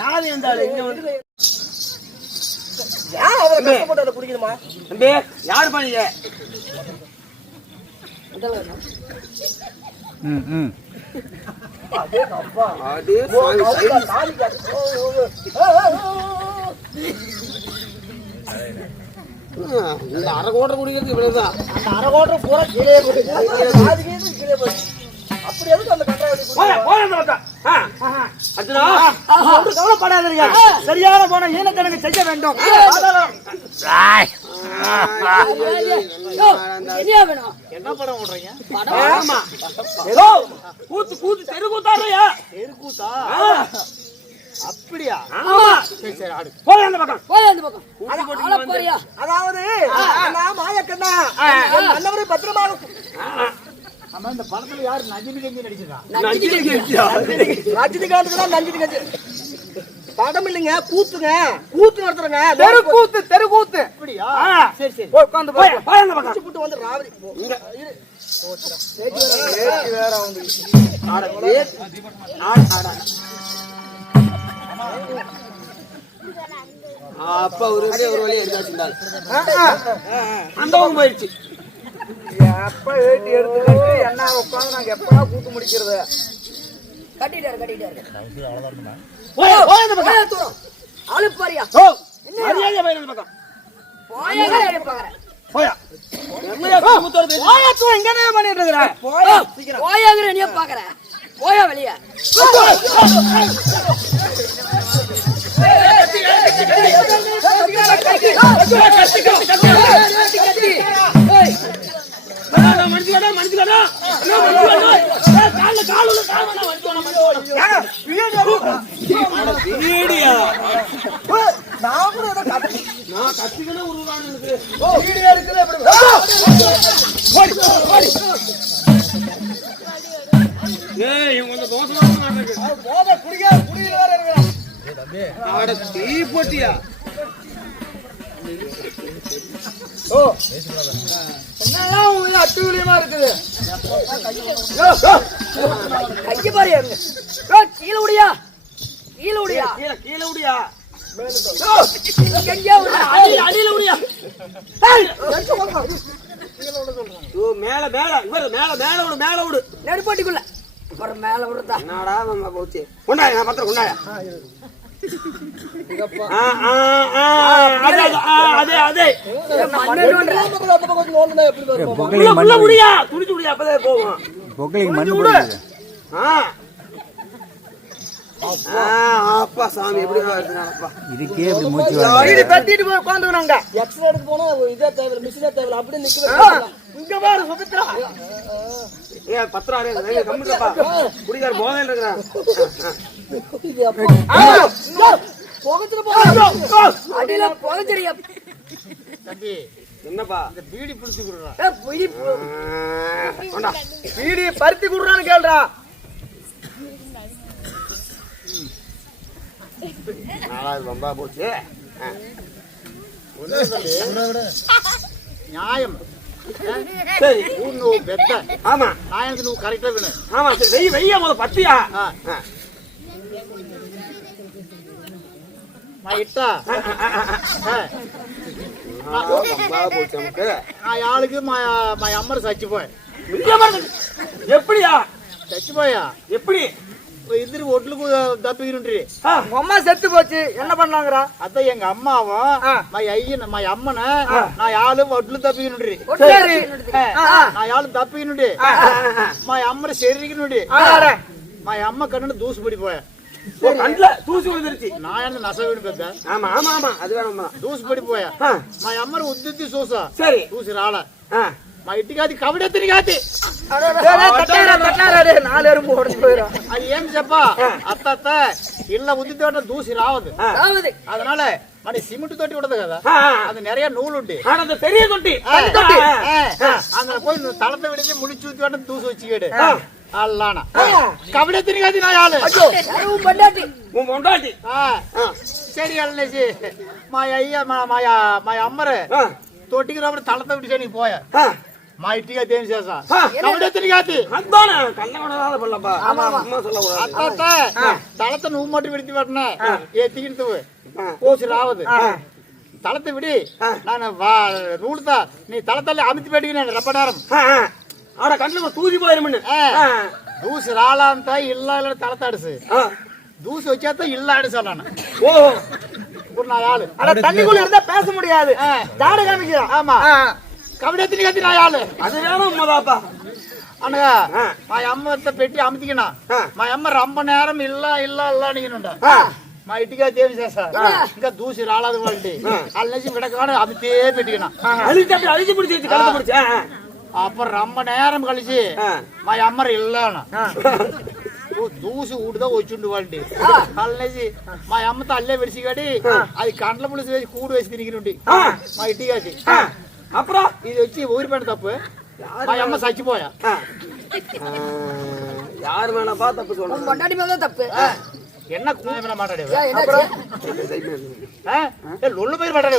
யாரு இருந்தாலும் இங்க வந்து குடிக்கணுமா தம்பி? யாரு பண்ணீங்க? இந்த அரை கோட்டை குடிக்கிறது இவ்வளவுதான். அந்த அரை கோட்டை பூரா கீழே போய் அப்படி எதுக்கு அந்த கவலைப்படாதீங்க. சரியான போன ஈனக்கணக்கு செய்ய வேண்டும். என்ன படம் ஓடுறீங்க? கூத்து கூத்து தெருக்கூத்தாரையா? தெருக்கூத்தா? அப்படியா? சரி சரி ஆடு. போய் அந்த பக்கம். அதாவது மாயக்கண்ணா நல்லவரை பத்திரமாக. ஆமா, இந்த படத்துல யாரு நஞ்சினி கஞ்சி நடிச்சிருக்கா? ரஜினிகாந்துக்கு தான் நஞ்சினி கஞ்சி படம் இல்லைங்க, கூத்துங்க, கூத்து நடத்துறங்க. தெருக்கூத்து தெருக்கூத்து. அப்படியா? சரி சரி உட்காந்து போய் அந்த பக்கம் கூட்டு வந்து ராவடி வேற வந்து அப்பா ஒரு வழி எடுத்தாச்சுந்தாள் அந்த போயிடுச்சு. எப்ப ஏட்டி எடுத்துக்கிட்டு என்ன உட்காந்து நாங்க எப்படா கூத்து முடிக்கிறது? போயா வெளிய போட்டியா? அட்டுலியமா இருக்குது. கைக்கு பாரு கீழே விடியா, கீழே விடியா, கீழே விடியா, அடியில விடியா. மேல மேல இவர் மேல மேல விடு, மேல விடு. நெருப்பாட்டிக்குள்ள மேல விடுறதா? என்னடா போச்சு. கொண்டாயா பத்திரம் கொண்டாயா. அப்பா சாமி எப்படி தட்டிட்டு போய் உட்காந்துக்கிறாங்க. எக்ஸ்ரே எடுத்து போனா இதே தேவையில்லை, மிஷினே தேவையில்லை, அப்படியே நிக்க. இங்க பாரு சுபித்ரா, பத்திரம் குடிக்கார போதையில் இருக்கிறான். என்னப்பா பீடி பிடிச்சு குடுறான், பீடி பருத்தி குடுறான்னு கேள்றா. ரொம்ப போச்சு. நியாயம் சரி. ஆமா நியாயத்துக்கு நீ கரெக்டா வேணும். ஆமா சரி வெய்ய வெய்ய முதல்ல பத்தியா ஆளுக்கு அம்மர் சச்சு போய் எப்படியா சச்சு போயா? எப்படி எதிரி ஒட்டுலுக்கு தப்பிக்கணுன்றி அம்மா செத்து போச்சு, என்ன பண்ணாங்கறா? அத எங்க அம்மாவும் ஐயன் அம்மனை நான் யாரும் ஒட்டுல தப்பிக்கணுன்றி. நான் யாரும் தப்பிக்கணுண்டி அம்மரை செரிக்கணுண்டி. அம்மா கண்ணு தூசு படி போய தூசி விழுந்துருச்சு. நான் நசவீடு பார்த்தேன். ஆமா ஆமா ஆமா அது வேணுமா தூசு படி போய அம்மரை உத்தி சூசா சரி தூசி ராள ఇటుకాది కవిడ తిరిగాది అది ఏం చెప్పా అత్త ఇళ్ళ ఉద్ది తోట దూసి రావదు. அதனால மணி சிமெண்ட் தொட்டி விடுது కదా, அது நிறைய நூல் உண்டு, பெரிய தொட்டி. அதுல போய் தளத்தை விடுச்சு முடிச்சு ஊத்தி வேட்ட தூசி வச்சுக்கிடு அல்லானா கவிட తిరిగాది నా యాలు பொண்டாட்டி. சரி அல்லேசி మా అయ్య మా అమ్మరే தொட்டிக்கிறப்ப தளத்தை விட்டுச்சே நீ போய మా ఇట్టిగా దేని చేసా కవిడెత్తిని కాదు அதானே கண்ணகடாத பண்ணப்பா அம்மா சொல்லக்கூடாது అత్త తలత నువ్వు మట్టి విడిచి పెట్టినా ఎత్తికిడుతూ కోసి రావదు తలత విడి నేను రూడుతా నీ తలతల్లి అమితి పెట్టినాను రెప్పడారం ஆட கண்ணுல தூதி போயிருமண்ணு దూసి రాలంతా ఇళ్ళ తలతాడుసు దూసి వచ్చేస్తా ఇల్లు ఆడిసాను ஓ ఇప్పుడు నా ఆளு அட தண்ணிக்குள்ள இருந்தா பேச முடியாது ஜாட காமிக்கிறான் ஆமா కవిడెత్తిని కత్తి నా ఆளு அது வேணும் உண்மைதாப்பா అనగా మా అమ్మతో పెట్టి అమితికినా మా అమ్మ రంప నేరం ఇల్లా అనిగినుండ మా ఇటుగా దేవి చేస్తా ఇంకా దూసి రాలేదు వాళ్ళకి వాళ్ళ నుంచి విడకాడ అమితే పెట్టినా அழிச்சு பிடிச்சி கலந்து பிடிச்சி అప్పుడు రంప నేరం కలిసి మా అమ్మ ఇల్లాన దూసి ఊడిదా వచ్చిండు వాళ్ళకి వాళ్ళ నుంచి మా అమ్మతో అల్లే విడిచిగాడి అది కండ్ల పులుసు వేసి కూడు వేసి తిరిగినుండి మా ఇటుగాకి அப்புறம் ఇది వచ్చి ఊరిపెట్ట తప్పు మా అమ్మ చచ్చిపోయా யாரு வேணாப்பா தப்பு சொல்றேன் பொண்டாட்டி மேல தப்பு என்ன கூப்பிட மாட்டாடே என்னாச்சு లొల్లు పేరు పడ్డాడు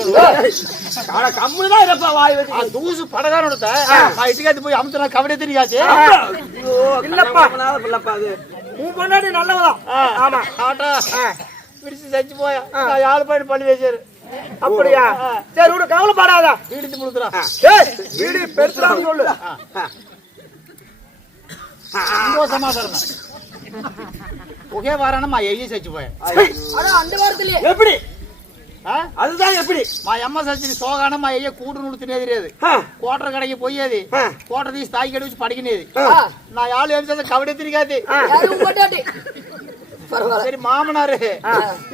கம்முதான் இருப்பா வாய் வச்சு ఆ దూసు పడగానే ఉంటా మా ఇంటికి పోయి అమ్ముతున్నా కబడ్డీ తిరిగాచి இல்லப்பா இல்லப்பா அது உன் பொண்டாட்டி நல்லவதான் ఆమా ఆట విడిచి చచ్చిపోయా ఆడపైన పని వేశారు அப்படியா சரி விடு கவலைப்படாத వీడికి ముడుతురా வீடு பெருசுறான்னு சொல்லு ఇంకో సమాధానం ఒకే వారాన మా అయ్యి చచ్చిపోయా ஆனா அந்த வாரத்திலேயே எப்படி அதுதான் எப்படி మా అమ్మ చచ్చింది సోగాన మా అయ్య కూడు నుడు తినేది లేదు కోటర కడకి పోయేది కోట తీసి తాగి కడిచి పడికినేది నా ఆళ్ళు ఏం చేస్తా కబడ్డీ తిరిగాది யாரும் உன் பொண்டாட்டி பரவாயில்ல சரி மாமனாரு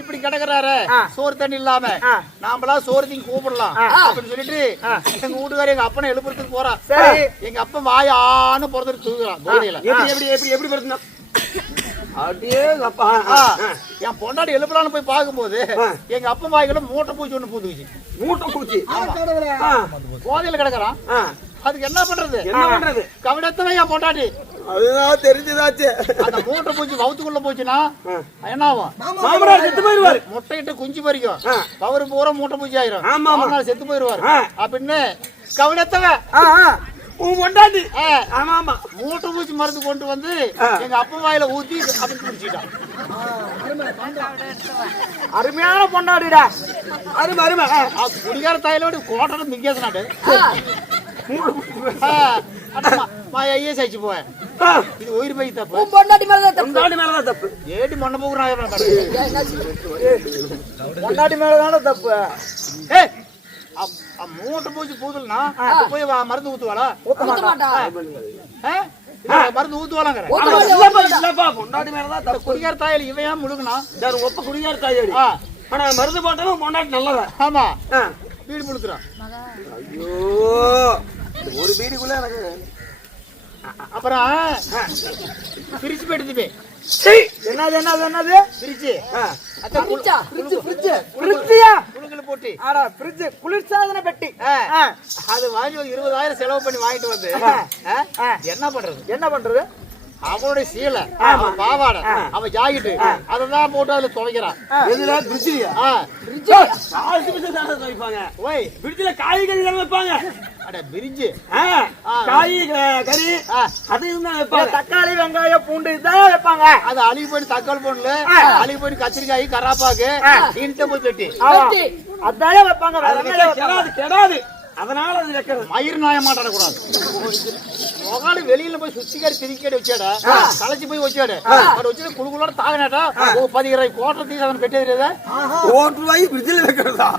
இப்படி கிடக்குறாரு சோறு தண்ணி இல்லாம நாமளா சோறு திங்க கூப்பிடலாம் அப்படின்னு சொல்லிட்டு எங்க வீட்டுக்காரர் எங்க அப்பனை எழுப்புறதுக்கு போறா எங்க அப்பா வாயான்னு பிறந்துட்டு தூக்குறான் போதையில எப்படி எப்படி எப்படி எப்படி படுத்துனா அப்படியே அப்பா என் பொண்டாடி எழுப்பலான்னு போய் பார்க்கும்போது எங்க அப்பா வாய்க்குள்ள மூட்டை பூச்சி ஒண்ணு பூந்துக்குச்சு மூட்டை பூச்சி போதையில கிடக்குறான் அதுக்கு என்ன பண்றது என்ன பண்றது கவிடத்தான் என் பொண்டாட்டி அதுதான் தெரிஞ்சுதாச்சு அந்த மூட்டை பூச்சி வவுத்துக்குள்ள போச்சுன்னா என்ன ஆகும் மாமனார் செத்து போயிருவாரு முட்டையிட்டு குஞ்சு பறிக்கும் பவரு பூரா மூட்டை பூச்சி ஆயிரும் ஆமா மாமனார் செத்து போயிருவாரு அப்படின்னு கவிடத்தவ உன் பொண்டாட்டி ஆமா ஆமா மூட்டை பூச்சி மருந்து கொண்டு வந்து எங்க அப்பா வாயில ஊத்தி அப்படி குடிச்சிட்டான் அருமையான பொண்டாடிடா அருமை அருமை குடிகார தாயிலோடு கோட்டை மிங்கேசனாட்டு మా అయ్యే చచ్చిపోయా ఇది ఊరి పోయి తప్ప உன் பொண்டாட்டி மேல தப்பு பொண்டாட்டி மேலதான் தப்பு ఏంటి మొన్న పోగురా பொண்டாட்டி மேலதானே தப்பு ఆ మూట పూసి పూతులనా పోయి మருந்து ఊతువాలా ஊத்த மாட்டா மருந்து ஊத்துவாளாங்க இல்லப்பா பொண்டாட்டி மேலதான் தப்பு குடிகார தாயில இவன் ஏன் முழுகுனா சார் ஒப்ப குடியார் தாயாடி ஆனா மருந்து போட்டவன் பொண்டாட்டி நல்லதா ஆமா வீடு முழுத்துறான் ஐயோ ஒரு வீடுக்குள்ள எனக்கு அப்புறம் பிரிச்சு போயிடுது என்னது என்னது என்னது பிரிச்சு குழுக்களை போட்டு ஃப்ரிட்ஜ் குளிர்சாதன பெட்டி அது வாங்கி 20,000 செலவு பண்ணி வாங்கிட்டு வந்து என்ன பண்றது அவனுடைய சீலை அவன் பாவாடை அவன் ஜாக்கெட்டு அததான் போட்டு அதுல துவைக்கிறான் எதுல பிரிட்ஜியா துவைப்பாங்க ஓய் பிரிட்ஜில காய்கறி தானே வைப்பாங்க அட பிரிட்ஜ் காய் கறி அதையும் தான் வைப்பாங்க தக்காளி வெங்காயம் பூண்டு இதான் வைப்பாங்க அது அழுகி போயிட்டு தக்காளி போடல அழுகி போயிட்டு கத்திரிக்காய் கராப்பாக்கு இன்ட்ட போய் பெட்டி அதானே வைப்பாங்க கெடாது கெடாது அதனால அது வைக்கிறது மயிர் நாய மாட்டாடக்கூடாது முகாடு வெளியில போய் சுத்திக்காரி திரிக்காடி வச்சாட களைச்சு போய் வச்சாடு அப்படி வச்சு குழுக்குள்ளோட தாங்கினாட்டா 10 கோட்டை தீ அவன் பெட்டி தெரியாத ₹1 பிரிட்ஜில் வைக்கிறதா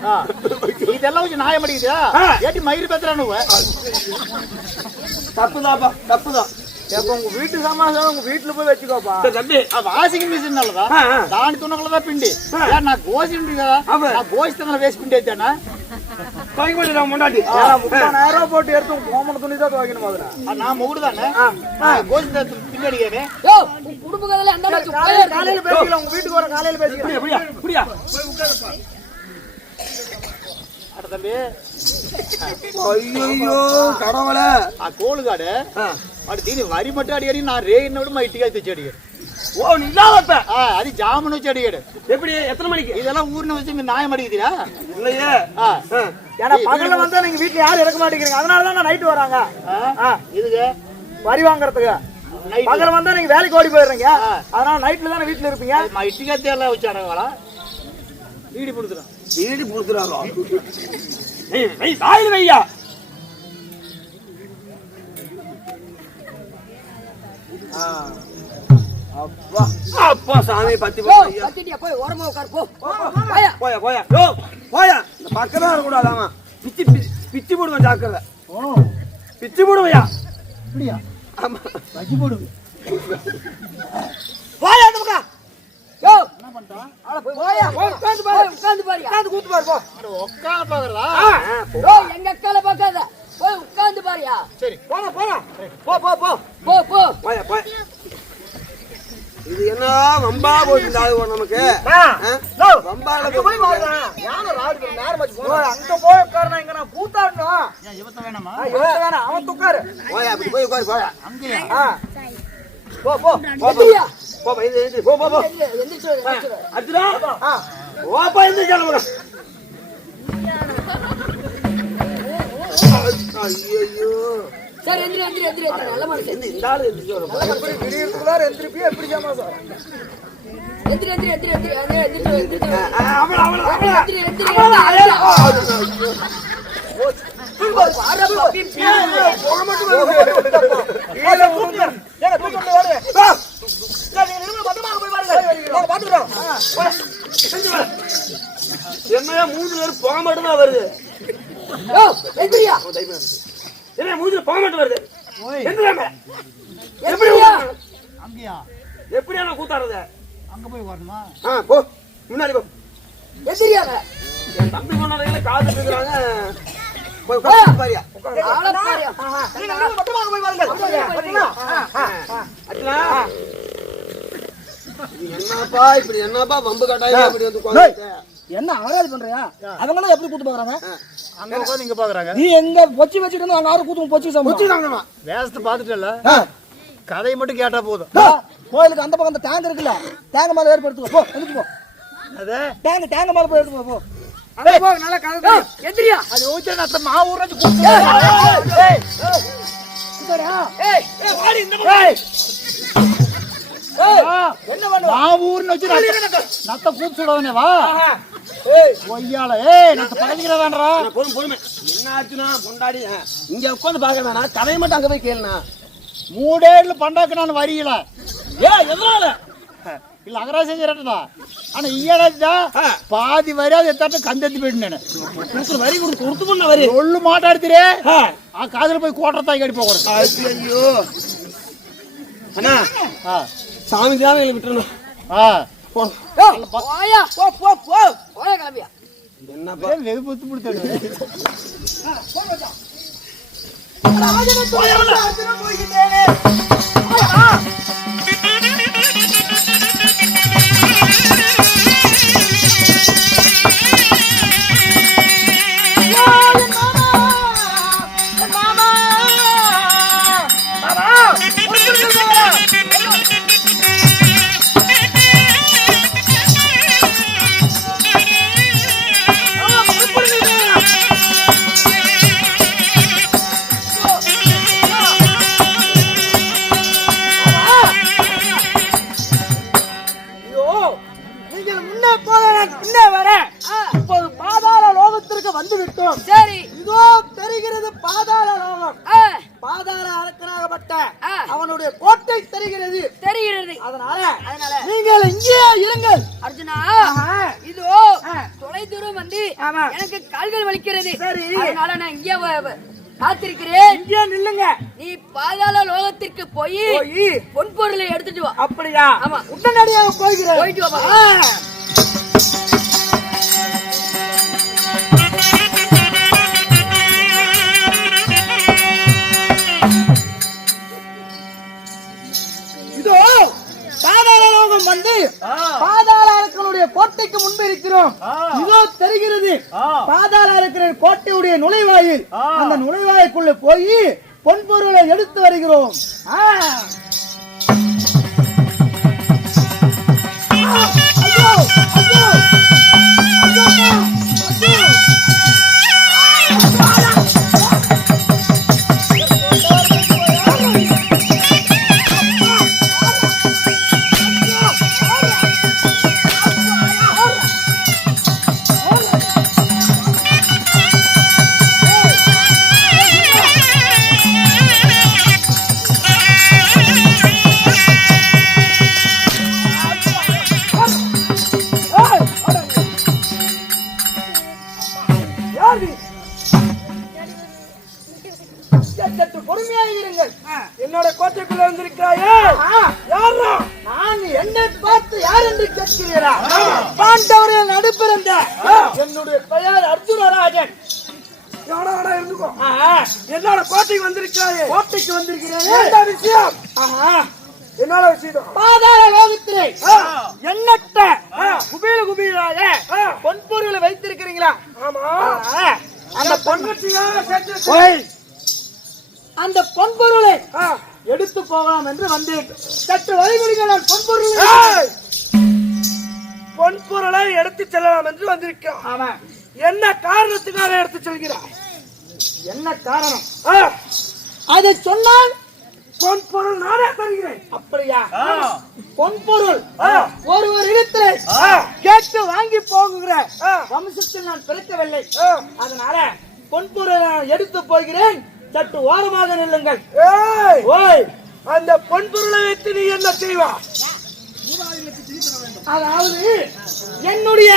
இதெல்லாம் வச்சு நாயம் அடிக்குதா ஏட்டி மயிர் பேத்துறானு தப்புதாப்பா தப்புதான் உங்க வீட்டு சாமான உங்க வீட்டுல போய் வச்சுக்கோப்பா தம்பி வாஷிங் மிஷின் நல்லதா దాని తున్నగలదా పిండి నా గోసి ఉంది కదా ఆ గోసి తన వేసి పిండి అయితేనా முன்னாடி 30,000 ரூபாய் போட்டு எடுத்து கோமண துணி தான் துவைக்கணும் அதுல நான் முகுடு தானே கோசி పిండి అడిగానే யோ உன் குடும்ப கதையில அந்த காலையில பேசிக்கலாம் உங்க வீட்டுக்கு வர காலையில பேசிக்கலாம் புரியா புரியா அட தம்பி ஐயோ கடவுளே ఆ కోలుగాడు అడి దీని వరి మట్టి అడిగాడు నా రేగినోడు మా ఇంటికి తెచ్చి అడిగాడు ஓ நீ இல்லாதப்ப அது ஜாமுன்னு வச்சு அடிக்கடு. எப்படி எத்தனை மணிக்கு இதெல்லாம் ஊர்னு வச்சு இங்க நியாயம் அடிக்குதுடா. இல்லையே ஏன்னா பகல்ல வந்தா நீங்க வீட்டுல யாரும் இருக்க மாட்டேங்கிறீங்க, அதனாலதான் நான் நைட்டு வராங்க. இதுக்கு வரி வாங்குறதுக்கு. பகல் வந்தா நீங்க வேலைக்கு ஓடி போயிடுறீங்க, அதனால நைட்ல தானே வீட்டுல இருப்பீங்க. இட்டுக்காத்தே எல்லாம் வச்சு அடங்களா வீடு கொடுத்துரும். வீடு கொடுத்துறாங்க. தாயில் வையா அப்பா சாமி பத்தி கத்திட்டியா போய் ஓரமா உட்கார் போ. போயா போயா யோ போயா. இந்த பக்கத்துல இருக்கக்கூடாது. ஆமா பிச்சு பிச்சு போடுவேன் ஜாக்கிரதை. பிச்சு போடுவையா அப்படியா? ஆமா வச்சு போடுவேன். போயா அந்த பக்கம். யோ என்ன பண்ணிட்டா? போயா உட்கார்ந்து பாரு, உட்கார்ந்து பாருயா. உட்காந்து கூட்டு பாரு போ. உட்கார பாக்குறதா? எங்க அக்கால பார்க்காத, போய் உட்கார்ந்து பாருயா. சரி போலாம் போலாம். போ போ போ போ போ. போயா போய். இது என்ன வம்பா போயிட்டு நமக்கு வம்பால போய் பாருடா. யானை ராடு நேரம் வச்சு போ. அங்க போய் உட்காரணும், இங்க நான் கூத்தாடணும். ஏன் இவத்த வேணாமா? இவன் வேணாம், அவன் உட்காரு. போயா அப்படி போய் உட்காரு போயா. அங்கயா? போ போ. எந்திரியா. போ இது போ போ போ. எந்திரிச்சு எந்திரிச்சு. அர்ஜுனா ஓப்பா இந்த ஜனமடா. ஐயோ சரி எந்திரி எந்திரி எந்திரி எந்திரி. நல்ல மனுஷன். இந்த ஆளு எந்திரிச்சு விடியறதுக்குள்ளார எந்திரிப்பியா எப்படி சமாசம்? எந்திரி எந்திரி எந்திரி எந்திரி எந்திரிச்சு எந்திரிச்சு. அவள அவள அவள எந்திரி எந்திரி எந்திரி. போக மட்டும் ஏல கூப்பிடு. ஏல கூப்பிடு வாரு. நீ நின்னு பத்தமாக போய் பாருங்க. நான் பாத்துறோம். என்னையா மூணு பேர் போக மட்டும் தான் வருது. யோ எந்திரியா. என்ன மூஞ்சில போக மட்டும் வருது. எந்திராம எந்திரியா. அங்கயா? எப்படியா நான் கூத்தாடுறது? அங்க போய் வரணுமா? போ முன்னாடி போ. எந்திரியா. என் தம்பி கொண்டாடுறீங்களே காத்துட்டு இருக்காங்க. போய் உட்கார்ந்து பாரியா. ஆள பாருயா. நீங்க நின்னு பத்தமாக போய் பாருங்க. பாத்தீங்களா? அண்ணா என்னப்பா இப்படி என்னப்பா வம்பு கட்டாயமா இப்படி வந்து உட்கார்ந்து என்ன ஆராய்ச்சி பண்றியா? அவங்கள எப்படி கூத்து பாக்குறாங்க? அங்க உட்கார்ந்து இங்க பாக்குறாங்க. நீ எங்க பொச்சி வச்சிட்டு இருந்தா அங்க ஆறு கூத்து பொச்சி சம்பளம். வச்சுட்டாங்கண்ணா. வேஸ்ட் பாத்துட்டல. கதையை மட்டும் கேட்டா போதும். கோயிலுக்கு அந்த பக்கம் அந்த டேங்க் இருக்குல்ல, டேங்க் மேல ஏற்படுத்துக்கோ. போ எதுக்கு போ. அது டேங்க் மேல போய் எடுத்து போ. அங்க போ நல்ல கதை. எந்திரியா. அது ஊச்சே நத்த மாவூர்ல கூத்து. ஏய் சரியா? ஏய் வாடி இந்த பக்கம். என்ன பண்ணுவ? மாவூர்னு வச்சு நத்த கூத்து சொல்றவனே வா. ஒய்யால நத்த பகதிக்கிற வேண்டா. பொறுமை பொறுமை. என்ன ஆச்சுன்னா பொண்டாடி இங்க உட்கார்ந்து பாக்க வேணாம். கதையை மட்டும் அங்க போய் கேளுண்ணா. மூடேர்ல பண்டாக்கு நான் வரியில. எதனால இல்ல அகரா செஞ்சிரட்டா. ஆனா ஈயடா பாதி வரியாத எத்தாட்ட கந்தெத்தி போயிட்டேன். கொடுத்து வரி கொடுத்து பண்ண வரி ஒள்ளு மாட்டாடுத்திரே. காதுல போய் கோட்டத்தாய் கடி போறது. ஐயோ அண்ணா சாமி தான் விட்டுறணும். போயா போ போ போ. போயா கிளம்பியா. என்னப்பா வெகு புத்து புடுத்து. சரி இதோ தெரிகிறது பாதாள லோகம். பாதாள அரக்கனாகப்பட்ட அவனுடைய கோட்டை தெரிகிறது. தெரிகிறது. அதனால நீங்கள் இங்கே இருங்கள். அர்ஜுனா இதோ தொலை தூரம் வந்து எனக்கு கால்கள் வலிக்கிறது. அதனால நான் இங்கே காத்திருக்கிறேன். இங்கே நில்லுங்க. நீ பாதாள லோகத்திற்கு போய் பொன் பொருளை எடுத்துட்டு வா. அப்படியா? ஆமா உடனடியாக போகிறேன். போயிட்டு வா. இதோ பாதாள லோகம் வந்து பாதாள அரக்கனுடைய கோட்டைக்கு முன்பு இருக்கிறோம். இதோ தெரிகிறது பாதாள அரக்கனின் கோட்டையுடைய நுழைவாயில். அந்த நுழைவாய்க்குள்ள போய் பொன்பொருளை எடுத்து வருகிறோம். யாரா? நான் என்னை பார்த்து யார் என்று கேட்கிறீரா? பாண்டவர்கள் நடுப்பிறந்த என்னுடைய பெயர் அர்ஜுனராஜன். இருந்துக்கோ. என்னோட கோட்டைக்கு வந்திருக்கிறாயே. கோட்டைக்கு வந்திருக்கிறேன். என்ன விஷயம்? என்னோட விஷயம் பாதாள லோகத்திலே எண்ணற்ற குபீராக பொன்பொருளை வைத்திருக்கிறீங்களா? ஆமா. அந்த அந்த பொன்பொருளை எடுத்து போகலாம் என்று வந்தேன். சற்று வழிபடுங்கள். நான் பொன்பொருளை எடுத்து செல்லலாம் என்று வந்திருக்கிறோம். ஆமா. என்ன காரணத்துக்காக எடுத்து செல்கிறார்? என்ன காரணம்? அதை சொன்னால் பொன்பொருள் நானே தருகிறேன். அப்படியா? பொன்பொருள் ஒருவர் இடத்திலே கேட்டு வாங்கி போகிற வம்சத்தில் நான் பிறக்கவில்லை. அதனால பொன்பொருளை நான் எடுத்து போகிறேன். சற்று ஓரமாக நில்லுங்கள். அந்த பொன்பொருளை வைத்து நீ என்ன செய்வா? அதாவது என்னுடைய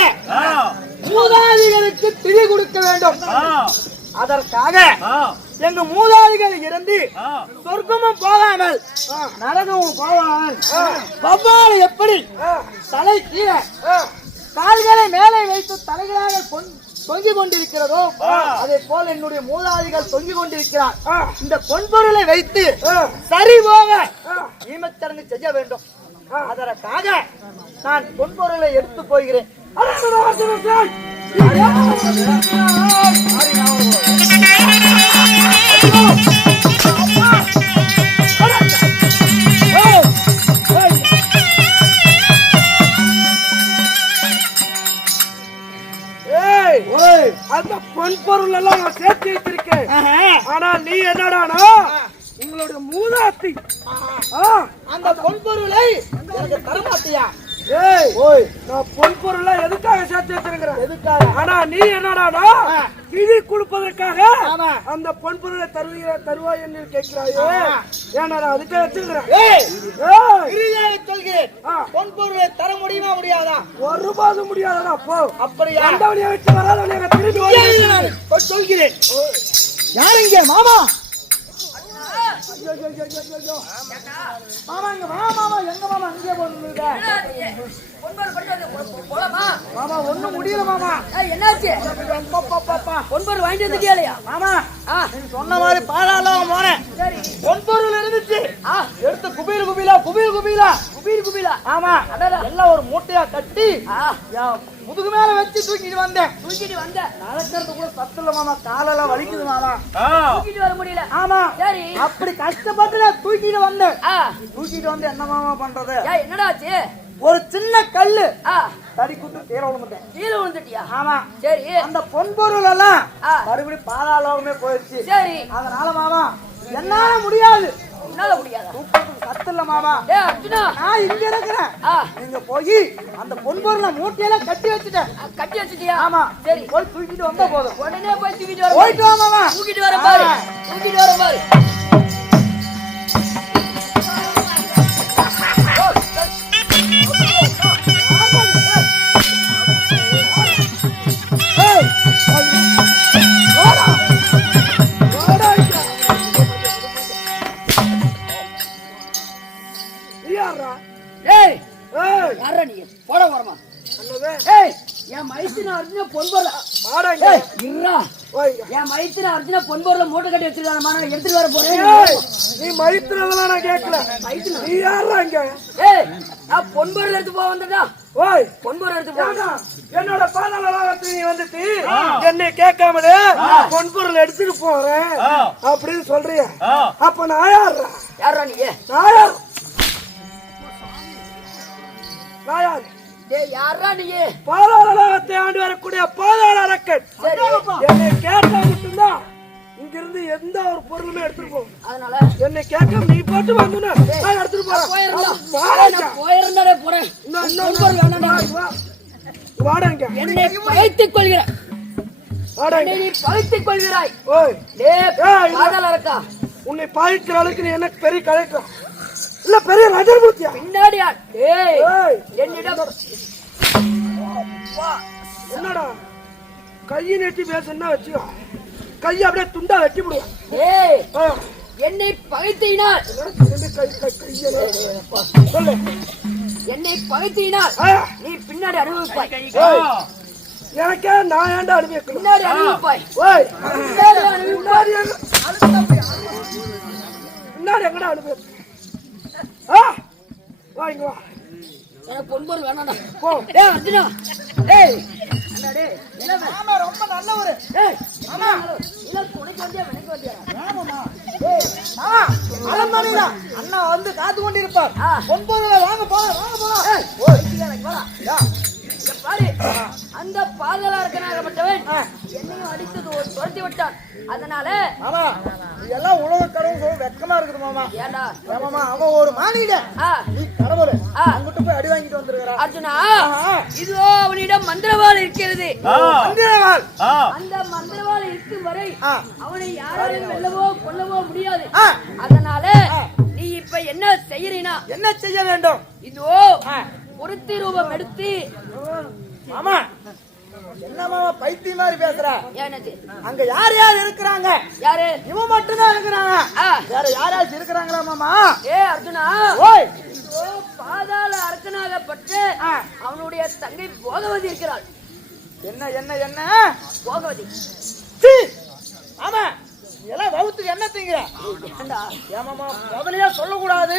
மூதாதிகளுக்கு திதி கொடுக்க வேண்டும். அதற்காக எங்க மூதாதிகள் இருந்து சொர்க்கமும் போகாமல் நரகமும் போகாமல் வவ்வாறு எப்படி தலை கீழே கால்களை மேலே வைத்து தலைகளாக தொங்கிக் கொண்டிருக்கிறதோ அதே போல் என்னுடைய மூதாதிகள் தொங்கிக் கொண்டிருக்கிறார். இந்த பொன்பொருளை வைத்து சரி போக ஈமச்சடங்கு செய்ய வேண்டும். அதற்காக நான் பொன்பொருளை எடுத்து போகிறேன். அந்த பொன்பொருள் எல்லாம் நான் சேர்த்து வைத்திருக்கேன். ஆனா நீ என்னடானா உங்களுடைய மூதாத்தி அந்த பொன்பொருளை எனக்கு தரமாட்டியா? நான் பொன்பொருளை எதுக்காக சேர்த்து வச்சிருக்கிறேன்? எதுக்காக? ஆனா நீ என்னடானா திதி கொடுப்பதற்காக அந்த பொன்பொருளை தருவாய் என்று கேட்கிறாயோ? ஏன்னா நான் அதுக்காக வச்சிருக்கிறேன். சொல்கிறேன், பொன்பொருளை தர முடியுமா முடியாதா? ஒரு ரூபாயும் முடியாதா? போ. அப்படியா? வந்தவனைய வச்சு வராதவனைய திரும்பி சொல்கிறேன். யாருங்க மாமா? மாமா இங்க வா. மாமா எங்க மாமா? இங்கே போடுங்க மாமா. ஒண்ணும் முடியல மாமா. என்னாச்சு? பொன்பொருள் வாங்கிட்டு வந்துட்டியா? மாமா நீ சொன்ன மாதிரி பாதாளம் போறேன். பொன்பொருள் இருந்துச்சு. எடுத்து குபீலா. ஆமா. எல்லாம் ஒரு மூட்டையா கட்டி முதுகு மேல வச்சு தூக்கிட்டு வந்தேன். நடக்கிறது கூட சத்து இல்ல மாமா. காலெல்லாம் வலிக்குது மாமா. தூக்கிட்டு வர முடியல. ஆமா. அப்படி கஷ்டப்பட்டு நான் தூக்கிட்டு வந்தேன். தூக்கிட்டு வந்து என்ன மாமா பண்றது? என்னடாச்சு? ஒரு சின்ன கல்லு தடி குட்டு கீழே விழுந்துட்டியா? ஆமா. சரி. அந்த பொன்பொருள் எல்லாம் மறுபடியும் பாதாளமே போயிடுச்சு. சரி. அதனால மாமா என்னால முடியாது. என்னால முடியாதா? சத்து இல்ல மாமா. அர்ஜுனா நான் இங்க இருக்கிறேன். நீங்க போய் அந்த பொன்பொருளை மூட்டையெல்லாம் கட்டி வச்சுட்டேன். கட்டி வச்சுட்டியா? ஆமா. சரி. போய் தூக்கிட்டு வந்தா போதும். உடனே போய் தூக்கிட்டு வர. போயிட்டு வா மாமா. தூக்கிட்டு வர பாரு. பொன்பொருளை மூட்டை கட்டி வச்சிருக்காங்க. எடுத்துட்டு வர போறேன். நீ மைத்திரதெல்லாம் நான் கேட்கல. நீ யாரா இங்க? நான் பொன்பொருள் எடுத்து போக வந்ததா? பொன்பொருள் எடுத்து போக என்னோட பாதாளத்தை நீ வந்துட்டு என்னை கேட்காமலே பொன்பொருள் எடுத்துட்டு போறேன் அப்படின்னு சொல்றிய. அப்ப நான் யாரா? நீ? நான் யார்? யாரா நீ? பாதாளத்தை ஆண்டு வரக்கூடிய பாதாள அரக்கன். என்னை கேட்டா மட்டும்தான் இங்கிருந்து எந்த ஒரு பொருளுமே எடுத்துட்டு போகும். அதனால என்னை கேட்க நீ போட்டு வந்து எடுத்துட்டு போறேன். வாடங்க. என்னை பகைத்துக் கொள்கிறாய். பாதாள அரக்கா, உன்னை பாய்க்கிற அளவுக்கு நீ எனக்கு பெரிய கலைக்கலாம் இல்ல பெரிய ரஜர்மூர்த்தியா? பின்னாடியா? என்னிடம் என்னடா கையை நெட்டி பேசுன்னா வச்சுக்கோ, கையை அப்படியே துண்டா வெட்டி விடுவோம். என்னை பகைத்தினால் சொல்லு. என்னை பகைத்தினால் நீ பின்னாடி அனுபவிப்பாய். எனக்கே நான் ஏன்டா அனுபவிக்கணும்? பின்னாடி அனுபவிப்பாய். ஓய், பின்னாடி அனுபவிப்பாய். பின்னாடி எங்கடா அனுபவி? வா இங்க வா. எனக்கு பொன்பொருள் வேணாம்டா. போ. டேய் அர்ஜுனா, டேய் மாமா ரொம்ப நல்லவரு. மாமா இல்ல துணைக்கு வந்தியா எனக்கு வந்தியா? மாமா அரண்மனையில அண்ணா வந்து காத்து கொண்டிருப்பார். பொன்பொருளை வாங்க போலாம், வாங்க போலாம். இங்க பாரு, அந்த பாதலா இருக்கனாகப்பட்டவன் என்னையும் அடித்தது துரத்தி விட்டான். அதனால மாமா இதெல்லாம் உலக கடவுள் சொல்ல வெக்கமா இருக்குது மாமா. ஏண்டா மாமா அவன் ஒரு மானிடன், நீ கடவுள். ஆ. அங்கிட்டு போய் அடி வாங்கிட்டு வந்திருக்கிறா. அர்ஜுனா, இதோ அவனிடம் மந்திரவாள் இருக்கிறது. மந்திரவாள். அந்த மந்திரவாள் இருக்கும் வரை அவனை யாராலும் வெல்லவோ கொல்லவோ முடியாது. அதனால நீ இப்ப என்ன செய்யறீனா? என்ன செய்ய வேண்டும்? இதோ பொருத்தி ரூபம் எடுத்து. மாமா என்ன மாமா பைத்தியம் மாதிரி பேசுற? ஏனது? அங்க யார் யார் இருக்கிறாங்க? யாரு? இவன் மட்டும்தான் இருக்கிறாங்க. ஆ. வேற யாராச்சும் இருக்கிறாங்களா மாமா? ஏ அர்ஜுனா, ஓய், இதோ பாதாள அரக்கனாகப்பட்டு அவனுடைய தங்கை போகவதி இருக்கிறாள். என்ன என்ன என்ன போகவதி. சீ! ஆமா எல்லாம் வவுத்துக்கு என்ன திங்கிற? ஏண்டா ஏமாமா முதலையா சொல்லக்கூடாது.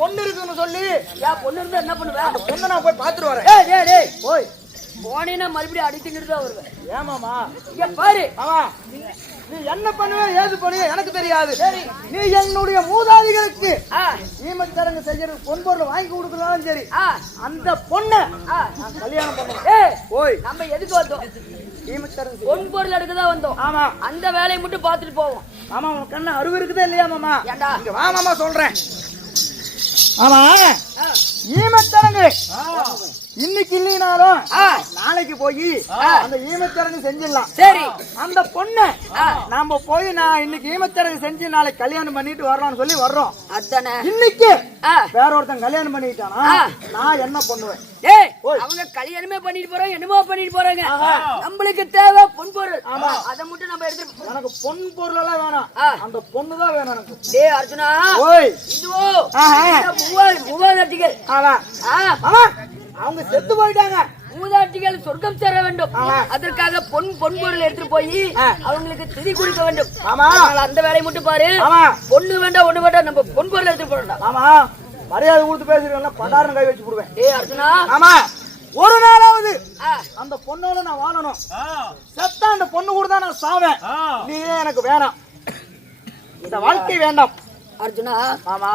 பொண்ணு இருக்குன்னு சொல்லி ஏன் பொண்ணு இருந்தா என்ன பண்ணுவேன்? பொண்ணை நான் போய் பாத்துட்டு வரேன். ஏய் டேய் டேய், ஓய், போனேன்னா மறுபடியும் அடித்துக்கிட்டு தான் வருவேன். ஏமாமா இங்க பாரு, ஆமா நீ என்ன பண்ணுவ ஏது பண்ணுவ எனக்கு தெரியாது. நீ என்னுடைய மூதாதிகளுக்கு ஈமச்சடங்கு செய்யறது பொன்பொருள் வாங்கி கொடுக்கறதாலும் சரி, அந்த பொண்ணை நான் கல்யாணம் பண்ணுவேன். ஏய் ஓய், நம்ம எதுக்கு வந்தோம்? ஈமச்சடங்கு பொன்பொருள் எடுக்க தான் வந்தோம். ஆமா அந்த வேலையை மட்டும் பார்த்துட்டு போவோம். ஆமா உன் கண்ணு அருவு இருக்குதா இல்லையா மாமா? ஏண்டா இங்க வா மாமா சொல்றேன். ஆமா ஈமச்சடங்கு இன்னைக்கு இல்லைனாலும் நாளைக்கு போய் அந்த ஈமச்சடங்கு செஞ்சிடலாம். சரி, அந்த பொண்ணு நாம போய் நான் இன்னைக்கு ஈமச்சடங்கு செஞ்சு நாளைக்கு கல்யாணம் பண்ணிட்டு வரலாம்னு சொல்லி வர்றோம். அதானே இன்னைக்கு வேற ஒருத்தன் கல்யாணம் பண்ணிட்டானா நான் என்ன பண்ணுவேன்? ஏய் அவங்க கல்யாணமே பண்ணிட்டு போறாங்க, என்னமோ பண்ணிட்டு போறாங்க. நம்மளுக்கு தேவை பொன்பொருள். அதை மட்டும் நம்ம எடுத்து. எனக்கு பொன் பொருள் எல்லாம் வேணாம், அந்த பொண்ணு தான் வேணும் எனக்கு. டேய் அர்ஜுனா, ஓய் இதுவோ மூதாட்டிகள். அவங்க செத்து போயிட்டாங்க. மூதாட்டிகள் சொர்க்கம் சேர வேண்டும். அதற்காக பொன்பொருள் எடுத்துட்டு போய் அவங்களுக்கு திதி கொடுக்க வேண்டும். அந்த வேலையை மட்டும் பாரு. பொண்ணு வேண்டாம் ஒண்ணு வேண்டாம், நம்ம பொன்பொருள் எடுத்துட்டு போறோம். ஆமா மரியாதை கொடுத்து பேசுறீங்க, படாரம் கை வச்சு போடுவேன். ஏய் அர்ஜுனா, ஆமா ஒரு நாளாவது அந்த பொண்ணோட நான் வாழணும். செத்தா அந்த பொண்ணு கூட தான் நான் சாவேன். நீ எனக்கு வேணாம், இந்த வாழ்க்கை வேண்டாம். அர்ஜுனா ஆமா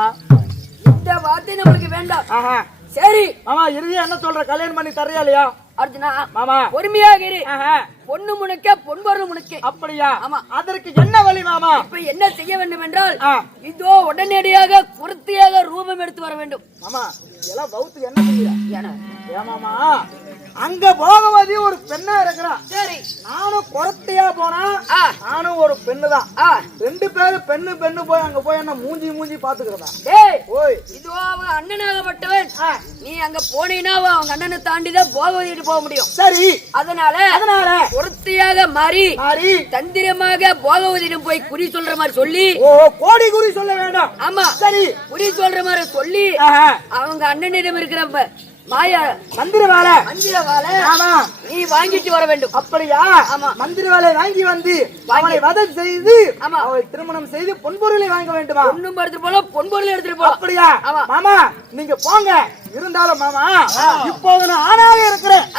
இந்த வார்த்தை நம்மளுக்கு வேண்டாம். ஆஹா சரி மாமா, இறுதியா என்ன சொல்ற? கல்யாணம் பண்ணி தர்றியா இல்லையா? அர்ஜுனா மாமா பொறுமையாக இரு. பொண்ணு முனைக்க பொன்பொருள் முனைக்க. அப்படியா? ஆமா. அதற்கு என்ன வழி மாமா? இப்ப என்ன செய்ய வேண்டும் என்றால், இதோ உடனடியாக பொருத்தியாக ரூபம் எடுத்து வர வேண்டும். மாமா இதெல்லாம் பௌத்துக்கு என்ன செய்யற? ஏன்னா ஏமாமா அங்க போகவதி ஒரு பெண்ணா இருக்கிறா. சரி, நானும் குறத்தையா போனா நானும் ஒரு பெண்ணுதான். ரெண்டு பேரும் பெண்ணு பெண்ணு போய் அங்க போய் என்ன மூஞ்சி பாத்துக்கிறதா? டேய் ஓய், இதோ அவன் அண்ணனாகப்பட்டவன். நீ அங்க போனீன்னா அவன் அண்ணனை தாண்டிதான் போகவதிட்டு போக முடியும். சரி, அதனால பொருத்தியாக மாறி தந்திரமாக போகவதிடம் போய் குறி சொல்ற மாதிரி சொல்லி. ஓ, கோடி குறி சொல்ல வேண்டாம். ஆமா, சரி, குறி சொல்ற மாதிரி சொல்லி அவங்க அண்ணனிடம் இருக்கிற மாயா மந்திர வேலை ஆமா நீ வாங்கிட்டு வர வேண்டும். அப்படியா? ஆமா, மந்திர வேலை வாங்கி வந்து அவனை வதம் செய்து அவளை திருமணம் செய்து பொன்பொருளை வாங்க வேண்டுமா? பொண்ணும் எடுத்துட்டு போல பொன்பொருளை எடுத்துட்டு போல. அப்படியா? மாமா நீங்க போங்க. இருந்தாலும் மாமா இப்போது நான் ஆணாக இருக்கிறேன்,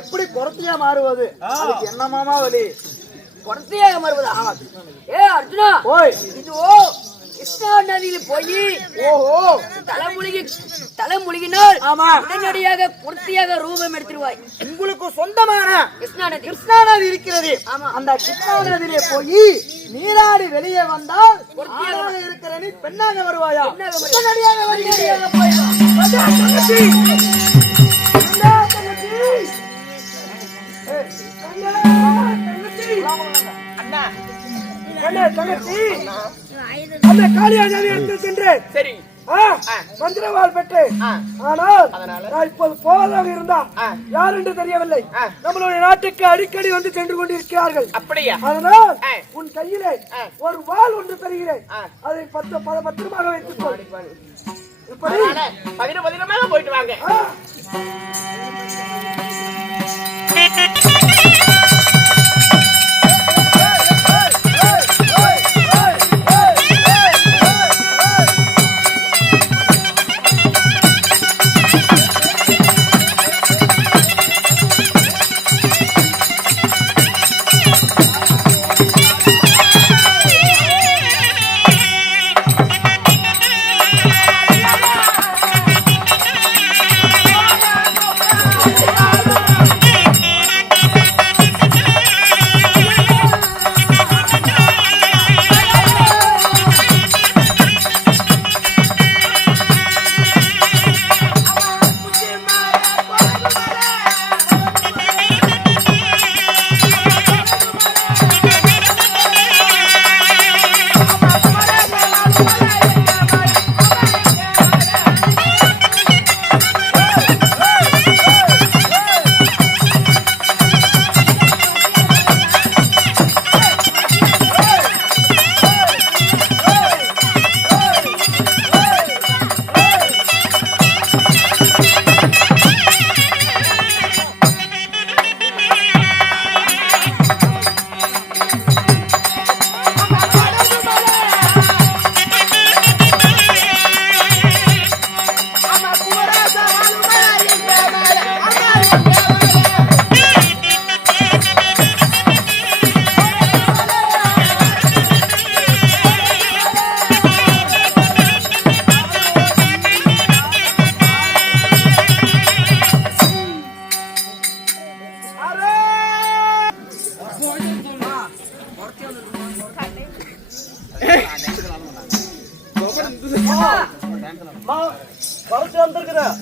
எப்படி குறத்தியா மாறுவது? அதுக்கு என்ன மாமா வழி? குறத்தியாக மாறுவதா? ஏ அர்ஜுனா, ஓய், இதுவோ கிருஷ்ணா நதியில போய் ஓஹோ தலைமுழுகினால் உடனடியாக பூர்த்தியாக ரூபம் எடுத்துருவாய். உங்களுக்கு சொந்தமான கிருஷ்ணா நதி இருக்கிறது. அந்த கிருஷ்ணா நதியிலே போய் நீராடி வெளியே வந்தால் ஆணாக இருக்கிற நீ பெண்ணாக வருவாயா? உடனடியாக அந்த காளியாஜாவை எடுத்து சென்று வஞ்சிரவாள் பெற்றேன். ஆனால் நான் இப்போது போவதாக இருந்தா யார் என்று தெரியவில்லை. நம்மளுடைய நாட்டுக்கு அடிக்கடி வந்து சென்று கொண்டிருக்கிறார்கள். அப்படியா? அதனால் உன் கையிலே ஒரு வாள் ஒன்று தருகிறேன். அதை பத்திரமாக வைத்துக்கொள். இப்படி பத்திரமாக போயிட்டு வாங்க.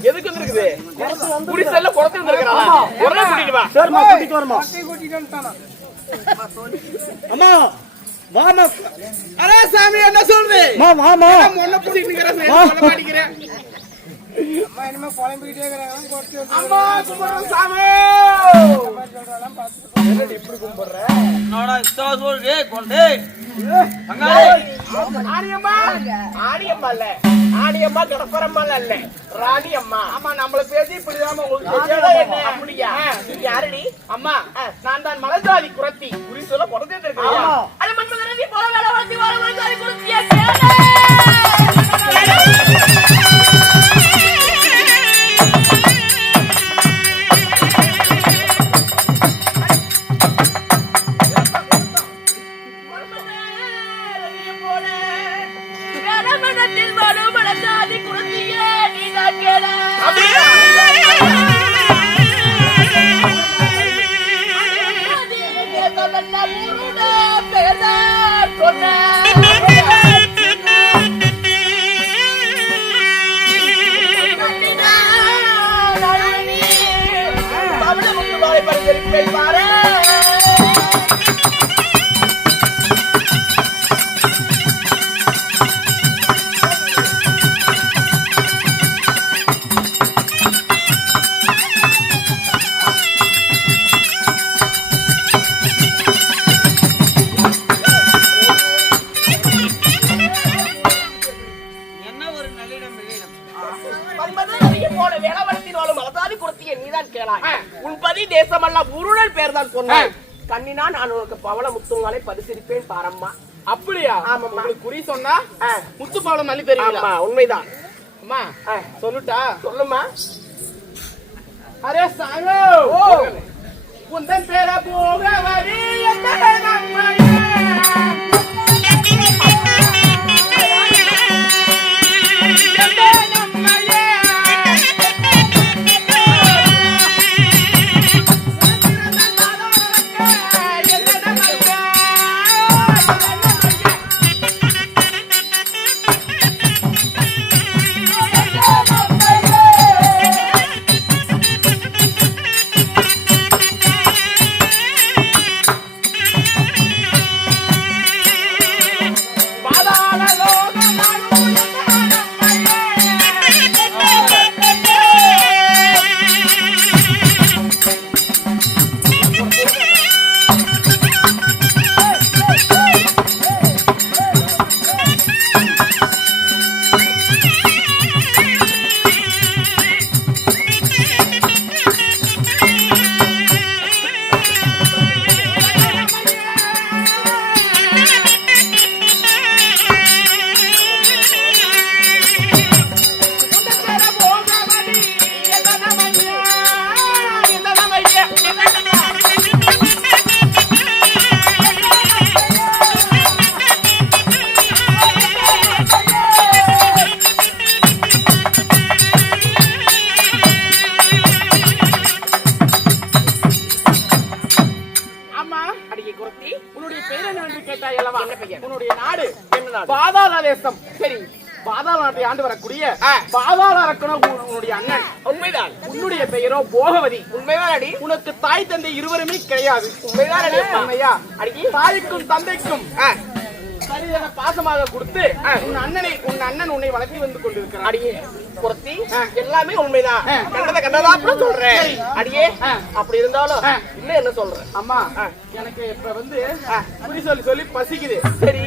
எதுக்கு வந்திருக்குது? குடிசல்ல குடத்து வந்திருக்கா? உடனே கூட்டிட்டு வா. சரிம்மா, கூட்டிட்டு வரமா. அம்மா வாமா. அரே சாமி என்ன சொல்றே? வாமா. மொன்ன புடிச்சிட்டு இருக்கறேன். சொல்ல மாட்டேங்கிறேன். அம்மா என்னமோ புலம்பிட்டே இருக்கறாங்க. கொட்டி அம்மா கும்பிடுறோம் சாமி. என்னடி இப்படி கும்பிடுற? நாடா இத்தா சொல்றே கொண்டே. அங்காளே. ஆடியம்மா. ஆடியம்மா இல்ல. ஆடியம்மா கடப்பரம்மா இல்ல. ராணி அம்மா. ஆமா நம்மள பேசி இப்படிதாமா உங்களுக்கு தெரியல. அப்படியா? நீ யாரடி? அம்மா நான் தான் மலஜாதி குரத்தி. குறி சொல்ல கொடதே இருக்கறியா? அட மன்மதனே நீ போற வேலை வந்து வர மலஜாதி குரத்தியா கேளே. கண்ணினா நான் உனக்கு பவள முத்துங்களை பரிசீலிப்பேன் பாரம்மா. அப்படியா? ஆமா. உங்களுக்கு குறி சொன்னா முத்து பவளம் நல்லி தெரியுமா? உண்மைதான் அம்மா. சொல்லுட்டா? சொல்லுமா. அரே சாங்கோ உந்தன் பேர போக வரி தேசம். சரி, பாதாள நாட்டை ஆண்டு வரக்கூடிய பாதாள அரக்கனும் உன்னுடைய அண்ணன். உண்மைதான். உன்னுடைய பெயரோ போகவதி. உண்மைதான் அடி. உனக்கு தாய் தந்தை இருவருமே கிடையாது. உண்மைதான் அடி. அம்மையா அடி. தாய்க்கும் தந்தைக்கும் சரியான பாசமாக கொடுத்து உன் அண்ணன் உன்னை வளர்த்தி வந்து கொண்டிருக்கிறார். அடியே குறத்தி எல்லாமே உண்மைதான். கண்டதா சொல்றேன் அடியே. அப்படி இருந்தாலும் இன்னும் என்ன சொல்றேன் அம்மா, எனக்கு இப்ப வந்து குறி சொல்லி பசிக்குது. சரி,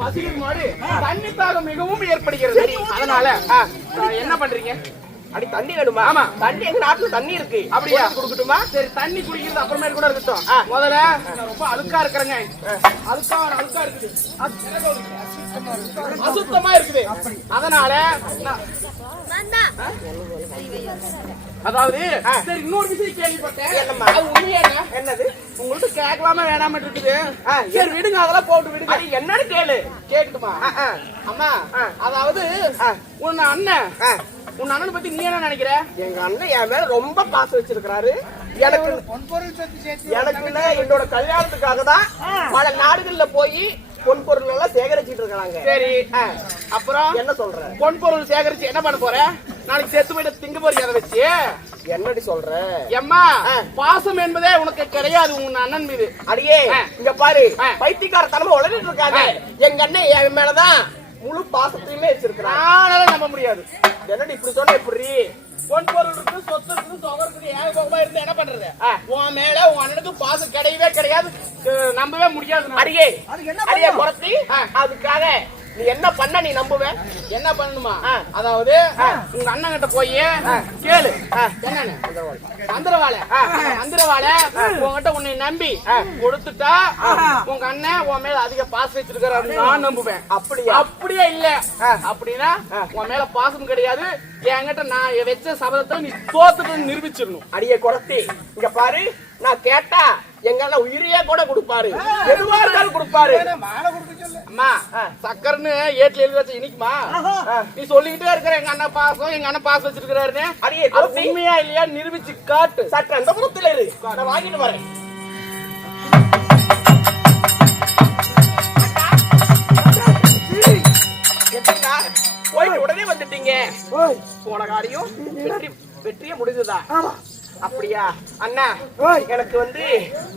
பசிக்குது மாதிரி தண்ணி தாகம் மிகவும் ஏற்படுகிறது. அதனால என்ன பண்றீங்க? அடி தண்ணி வேணுமா? ஆமா. தண்ணி எங்க நாட்டுல தண்ணி இருக்கு. அப்படியா? கொடுக்கட்டுமா? சரி, தண்ணி குடிக்கிறது அப்புறமேல கூட இருக்கட்டும். முதல்ல நான் ரொம்ப அழுக்கா இருக்கிறேங்க. அழுக்கா இருக்குது, அசுத்தமா இருக்குது. அதனால அதாவது சரி, இன்னொரு விஷயம் கேள்விப்பட்டேன். அது உண்மையாங்க? என்னது? உங்கள்ட்ட கேட்கலாம வேணாம இருக்குது. சரி விடுங்க, அதெல்லாம் போட்டு விடுங்க. அது என்னன்னு கேளு. கேட்டுமா? அம்மா, அதாவது உன் அண்ணனை பத்தி நீ என்ன நினைக்கிற? எங்க அண்ணன் என் மேல ரொம்ப பாசம் வச்சிருக்கிறாரு. எனக்கு என்னோட கல்யாணத்துக்காக தான் பல நாடுகள்ல போய் பொன் பொருள் எல்லாம் சேகரிச்சிட்டு இருக்காங்க. சரி, அப்புறம் என்ன சொல்ற? பொன் பொருள் சேகரிச்சு என்ன பண்ண போற? நாளைக்கு செத்து போயிட்டு திங்க போறீங்க அதை வச்சு? என்னடி சொல்ற? எம்மா, பாசம் என்பதே உனக்கு கிடையாது உன் அண்ணன் மீது. அடியே இங்க பாரு, பைத்தியக்காரத்தனமா உளறிட்டு இருக்காங்க. எங்க அண்ணன் என் மேலதான் முழு பாசத்தையுமே வச்சிருக்கிறான். நம்ப முடியாது. என்னடி இப்படி சொன்ன? எப்படி பொன் பொருள் இருக்கு, சொத்து இருக்கு, சொகம் இருக்கு, ஏகபோகமா இருந்து என்ன பண்றது? உன் மேல உன் அண்ணனுக்கு பாசம் கிடையவே கிடையாது. நம்பவே முடியாது. அடியே அடியே குறத்தி, அதுக்காக நீ என்ன பண்ண? நீ நம்புவ? என்ன பண்ணணுமா? அதாவது உங்க அண்ணன் கிட்ட போய் கேளு. என்னன்னு? மந்திரவாளை உங்ககிட்ட உன்னை நம்பி கொடுத்துட்டா உங்க அண்ணன் உன் மேல அதிக பாசம் வச்சிருக்காரு நான் நம்புவேன். அப்படியே இல்ல அப்படின்னா உன் மேல பாசம் கிடையாது. என்கிட்ட நான் வச்ச சபதத்தை நீ தோத்துட்டு நிரூபிச்சிடணும். அடியே குறத்தி, இங்க பாரு, நான் கேட்டா எங்க அண்ணன் உயிரியே கூட கொடுப்பாரு. எதுவா இருந்தாலும் கொடுப்பாரு. அம்மா, சக்கரன்னு ஏட்ல எழுதி வச்ச இனிக்குமா? நீ சொல்லிக்கிட்டே இருக்கிற எங்க அண்ணன் பாசம் வச்சிருக்கிறாருன்னு. அடியே உண்மையா இல்லையா நிரூபிச்சு காட்டு. சற்று அந்த புறத்துல இரு, நான் வாங்கிட்டு வரேன். எப்படின்னா போயிட்டு உடனே வந்துட்டீங்க. போன காரியம் வெற்றியே முடிஞ்சதா? அப்படியா அண்ணா? எனக்கு வந்து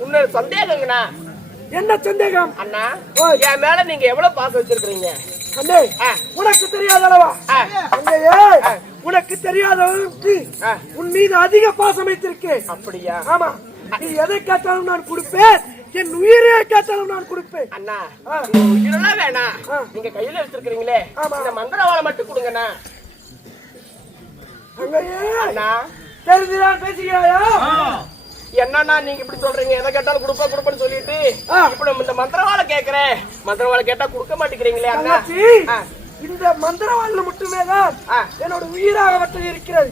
இன்னொரு சந்தேகங்கண்ணா. என்ன சந்தேகம்? அண்ணா, என் மேல நீங்க எவ்வளவு பாசம் வச்சிருக்கீங்க? அண்ணே, உனக்கு தெரியாத அளவா? உனக்கு தெரியாதவருக்கு உன் மீது அதிக பாசம் வைத்திருக்கேன். அப்படியா? ஆமா, நீ எதை கேட்டாலும் நான் கொடுப்பேன். என் உயிரே கேட்டாலும் நான் கொடுப்பேன். அண்ணா, உயிரெல்லாம் வேணாம். நீங்க கையில வச்சிருக்கீங்களே இந்த மந்திரவாளை மட்டும் கொடுங்கண்ணா. அண்ணா, தெரிஞ்சுதான் பேசுகிறாயா? என்னன்னா நீங்க இப்படி சொல்றீங்க? எதை கேட்டாலும் கொடுப்பேன்னு சொல்லிட்டு இப்ப இந்த மந்திரவாளை கேக்குறேன். மந்திரவாளை கேட்டா கொடுக்க மாட்டேங்கிறீங்களே அண்ணா. இந்த மந்திரவாள மட்டுமே தான் என்னோட உயிராக இருக்கிறது.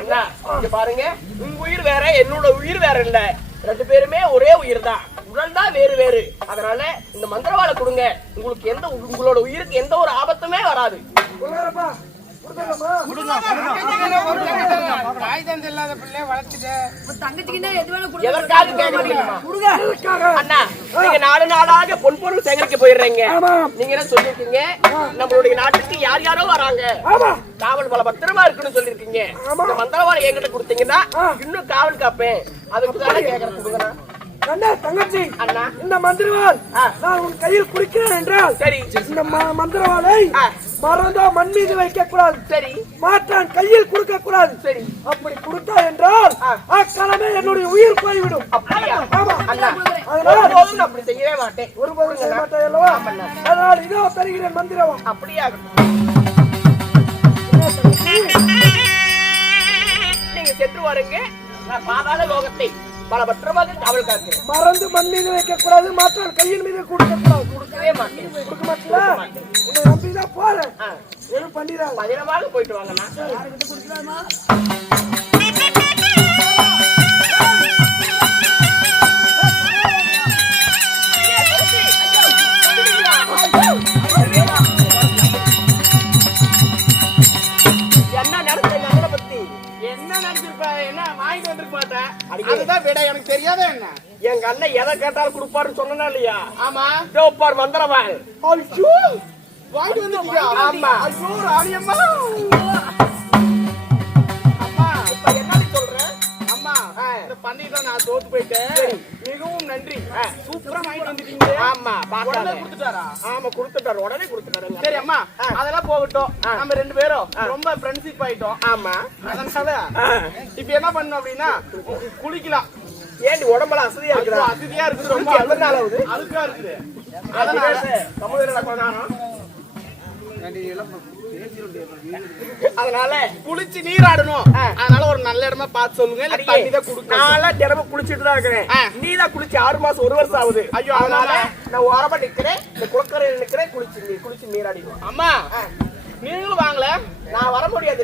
அண்ணா, இங்க பாருங்க, உங்க உயிர் வேற, என்னோட உயிர் வேற இல்ல. ரெண்டு பேருமே ஒரே உயிர் தான், உடல் தான் வேறு வேறு. அதனால இந்த மந்திரவாளை கொடுங்க. உங்களோட உயிருக்கு எந்த ஒரு ஆபத்துமே வராது. எதற்காக அண்ணா, நீங்க நாடு நாடாக பொன் பொருள் சேகரிக்க போயிடுறீங்க. நீங்க என்ன சொல்லிருக்கீங்க? நம்மளுடைய நாட்டுக்கு யார் யாரோ வராங்க, காவல் பல பத்திரமா இருக்குன்னு சொல்லிருக்கீங்க. இந்த மந்திரவாளை என்கிட்ட கொடுத்தீங்கன்னா இன்னும் காவல் காப்பேன். அதுக்கு தானே கேட்கறேன். கொடுங்கண்ணா. அண்ணா, தங்கச்சி, அண்ணா, இந்த மந்திரவாள் நான் உன் கையில் குடிக்கிறேன் என்றால் சரி, இந்த மந்திரவாளை மறந்தா மண் மீது வைக்க கூடாது. சரி, மாற்றான் கையில் கொடுக்க கூடாது. சரி, அப்படி கொடுத்தா என்றால் அக்காலமே என்னுடைய உயிர் போய்விடும். அப்படியா? ஆமா அண்ணா, அதனால அப்படி செய்யவே மாட்டேன். ஒருபோதும் செய்ய மாட்டேன் அல்லவா? அதனால் இதோ தருகிறேன் மந்திரவாள். அப்படியா? நீங்க சென்று வாருங்க. நான் பாதாள லோகத்தை பல பத்திரமாக காவல் காக்கிறேன். மறந்து மண் மீது வைக்க கூடாது, மாற்றான் கையில் மீது கொடுக்க கூடாது. கொடுக்கவே மாட்டேன். கொடுக்க மாட்டீங்களா? உன்னை நம்பிதான் போறேன். எதுவும் பண்ணிடாங்க. பத்திரமாக போயிட்டு வாங்கண்ணா. என்ன நடந்தது? அவனை பத்தி என்ன நினைச்சிருப்ப? என்ன வாங்கிட்டு வந்திருக்க மாட்டேன். அதுதான் விட. எனக்கு தெரியாத என்ன? எங்க அண்ணன் எதை கேட்டாலும் கொடுப்பாருன்னு சொன்னா இல்லையா? ஆமா, பார் மந்திரவாள். வாங்கிட்டு வந்துட்டியா? ஆமா. ஐயோ ராணியம்மா. அம்மா இப்ப என்னடி சொல்ற? அம்மா இந்த பண்டிகை நான் தோத்து போயிட்டேன். மிகவும் நன்றி. சூப்பரா வாங்கிட்டு வந்துட்டீங்க. ஆமா, உடனே கொடுத்துட்டாரா? ஆமா கொடுத்துட்டாரு, உடனே கொடுத்துட்டாரு. சரி அம்மா, அதெல்லாம் போகட்டும். நம்ம 2 பேரும் ரொம்ப ஃப்ரெண்ட்ஷிப் ஆயிட்டோம். ஆமா. அதனால இப்ப என்ன பண்ணணும் அப்படின்னா குளிக்கலாம். ஏண்டி உடம்பெல்லாம் அசதியா இருக்குதா? அசதியா இருக்குது. ரொம்ப எவ்வளவு நாள் ஆகுது? அழுக்கா இருக்குது. அதனால சமுதிர அதனால குளிச்சு நீராடணும். அதனால ஒரு நல்ல இடமா பார்த்து சொல்லுங்க. இல்ல தண்ணி தான் குடுக்கணும். நான் தினமும் குளிச்சிட்டு தான் இருக்கிறேன். நீ தான் குளிச்சு 6 மாசம் 1 வருஷம் ஆகுது. ஐயோ, அதனால நான் ஓரமா நிக்கிறேன், இந்த குளக்கரையில நிக்கிறேன், குளிச்சு நீராடிடுவோம். அம்மா நீங்களும் வாங்கல. நான் வர முடியாது.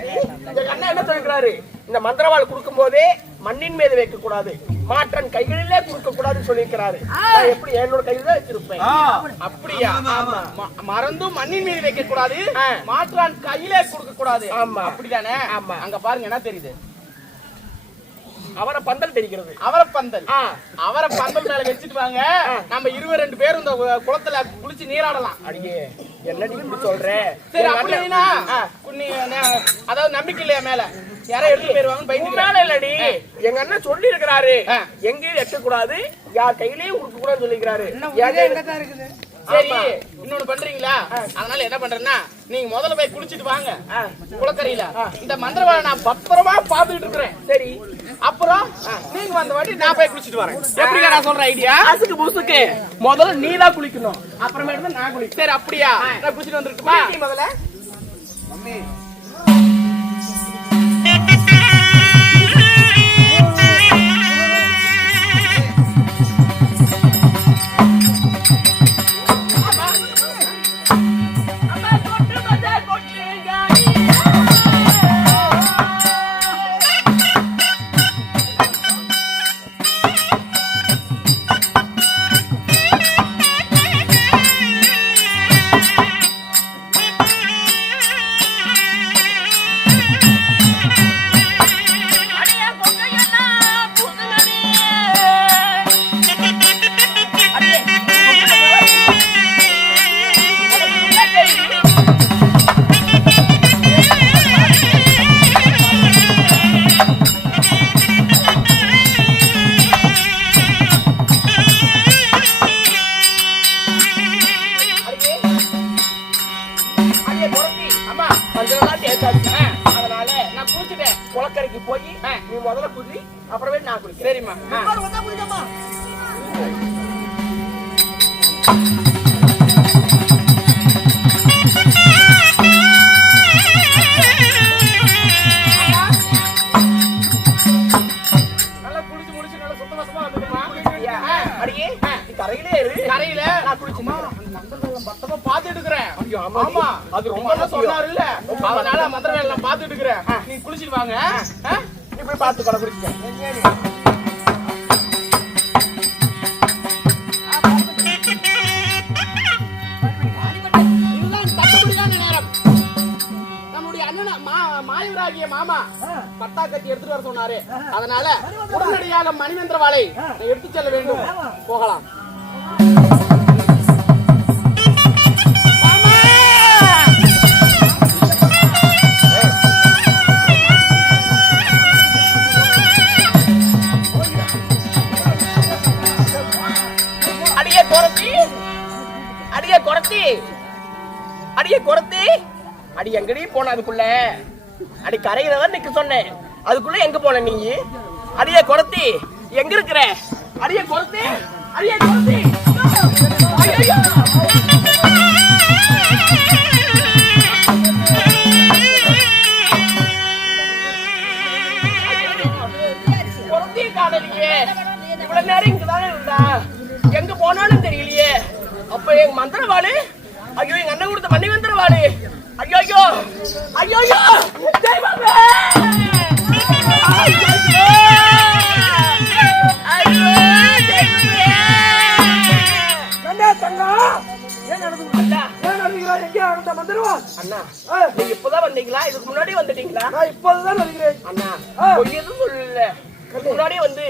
எங்க அண்ணா என்ன சொல்லிக்கிறாரு, இந்த மந்திரவாள் கொடுக்கும் போதே மண்ணின் மீது வைக்க கூடாது, மாற்றன் கைகளிலே கொடுக்க கூடாதுன்னு சொல்லியிருக்கிறாரு. நான் எப்படி என்னோட கையில தான் வச்சிருப்பேன். அப்படியா? மறந்தும் மண்ணின் மீது வைக்க கூடாது, மாற்றான் கையிலே கொடுக்க கூடாது. ஆமா. அப்படிதானே? ஆமா. அங்க பாருங்க என்ன தெரியுது. அவரை பந்தல் தெரிகிறது. அவரப்பந்தல். அவரப்பந்தல் மேல வச்சுட்டு வாங்க. நம்ம 22 பேரும் இந்த குளத்துல குளிச்சு நீராடலாம். அடியே என்னடி இப்படி சொல்ற? சரி அப்படின்னா அதாவது நம்பிக்கை இல்லையா மேல யாரோ எடுத்து போயிருவாங்கன்னு பயந்துக்கிறாங்க. இல்லடி, எங்க அண்ணன் சொல்லி இருக்கிறாரு, எங்கேயும் எட்ட கூடாது, யார் கையிலயும் கொடுக்க கூடாதுன்னு சொல்லிக்கிறாரு. சரி இன்னொன்னு பண்றீங்களா? அதனால என்ன பண்றேன்னா நீங்க முதல்ல போய் குளிச்சிட்டு வாங்க குளக்கரையில. இந்த மந்திரவாளை நான் பத்திரமா பாத்துக்கிட்டு இருக்கிறேன். சரி, அப்புறம் நீங்க வந்த வாட்டி நான் போய் குளிச்சிட்டு வரேன். எப்படிங்க நான் சொல்ற ஐடியா? அசுக்கு புசுக்கு முதல்ல நீ தான் குளிக்கணும், அப்புறமேட்டு தான் நான் குளிக்கணும். சரி அப்படியா? நான் குளிச்சிட்டு வந்துருக்குமா? முதல்ல அதனால நான் குளிச்சுட்டேன். குளக்கரைக்கு போய் நீ முதல்ல குளி, அப்புறமே நான் குளிக்கிறேன். சரிம்மா. நல்லா குளிச்சு முடிச்சு நல்லா சுத்தமா வந்துடுமா? அடியே நீ கரையிலே இரு. கரையில நான் குளிச்சுமா மொத்தமா பாத்துட்டு இருக்கிறேன். ஆமா, ஆமா அது ரொம்ப ரொம்ப சொன்னாரு இல்ல, அதனால மந்திர வேலை நான் பாத்துட்டு இருக்கிறேன். நீ குளிச்சிட்டு வாங்க. நீ போய் பார்த்து கடை குடிச்சிட்டேன். இதுதான் தட்டுப்படியான நேரம். நம்முடைய அண்ணன் மாயவராகிய மாமா பட்டா கட்டி எடுத்துட்டு வர சொன்னாரு. அதனால உடனடியாக மணிமந்திர வாளை எடுத்து செல்ல வேண்டும். போகலாம். அடியே குறத்தி, அடி எங்கடி போன? அதுக்குள்ள அடி கரையில தான் நிக்க சொன்னேன், அதுக்குள்ள எங்க போன நீ? அடியே குறத்தி எங்க இருக்கிற? அடியே குறத்தி, அடியே குறத்தி. ஐயோ குறத்தி காணலையே. இவ்வளவு நேரம் இங்கதானே இருந்தா, எங்க போனாலும் தெரியலையே. அப்ப எங்க மந்திரவாளு, ஐயோ எங்க அண்ணன் கொடுத்த மணி மந்திரவாளு, ஐயோ ஐயோ ஐயோ ஐயோ தெய்வமே, ஐயோ ஐயோ தெய்வமே. கண்டா தங்கா ஏன் நடந்துங்க? ஏன் நடந்துங்களா? எங்கே அந்த மந்திரவாள்? அண்ணா நீங்க இப்பதான் வந்தீங்களா? இதுக்கு முன்னாடி வந்துட்டீங்களா? நான் இப்போதுதான் வருகிறேன். அண்ணா கொஞ்சம் எதுவும் சொல்லல, முன்னாடியே வந்து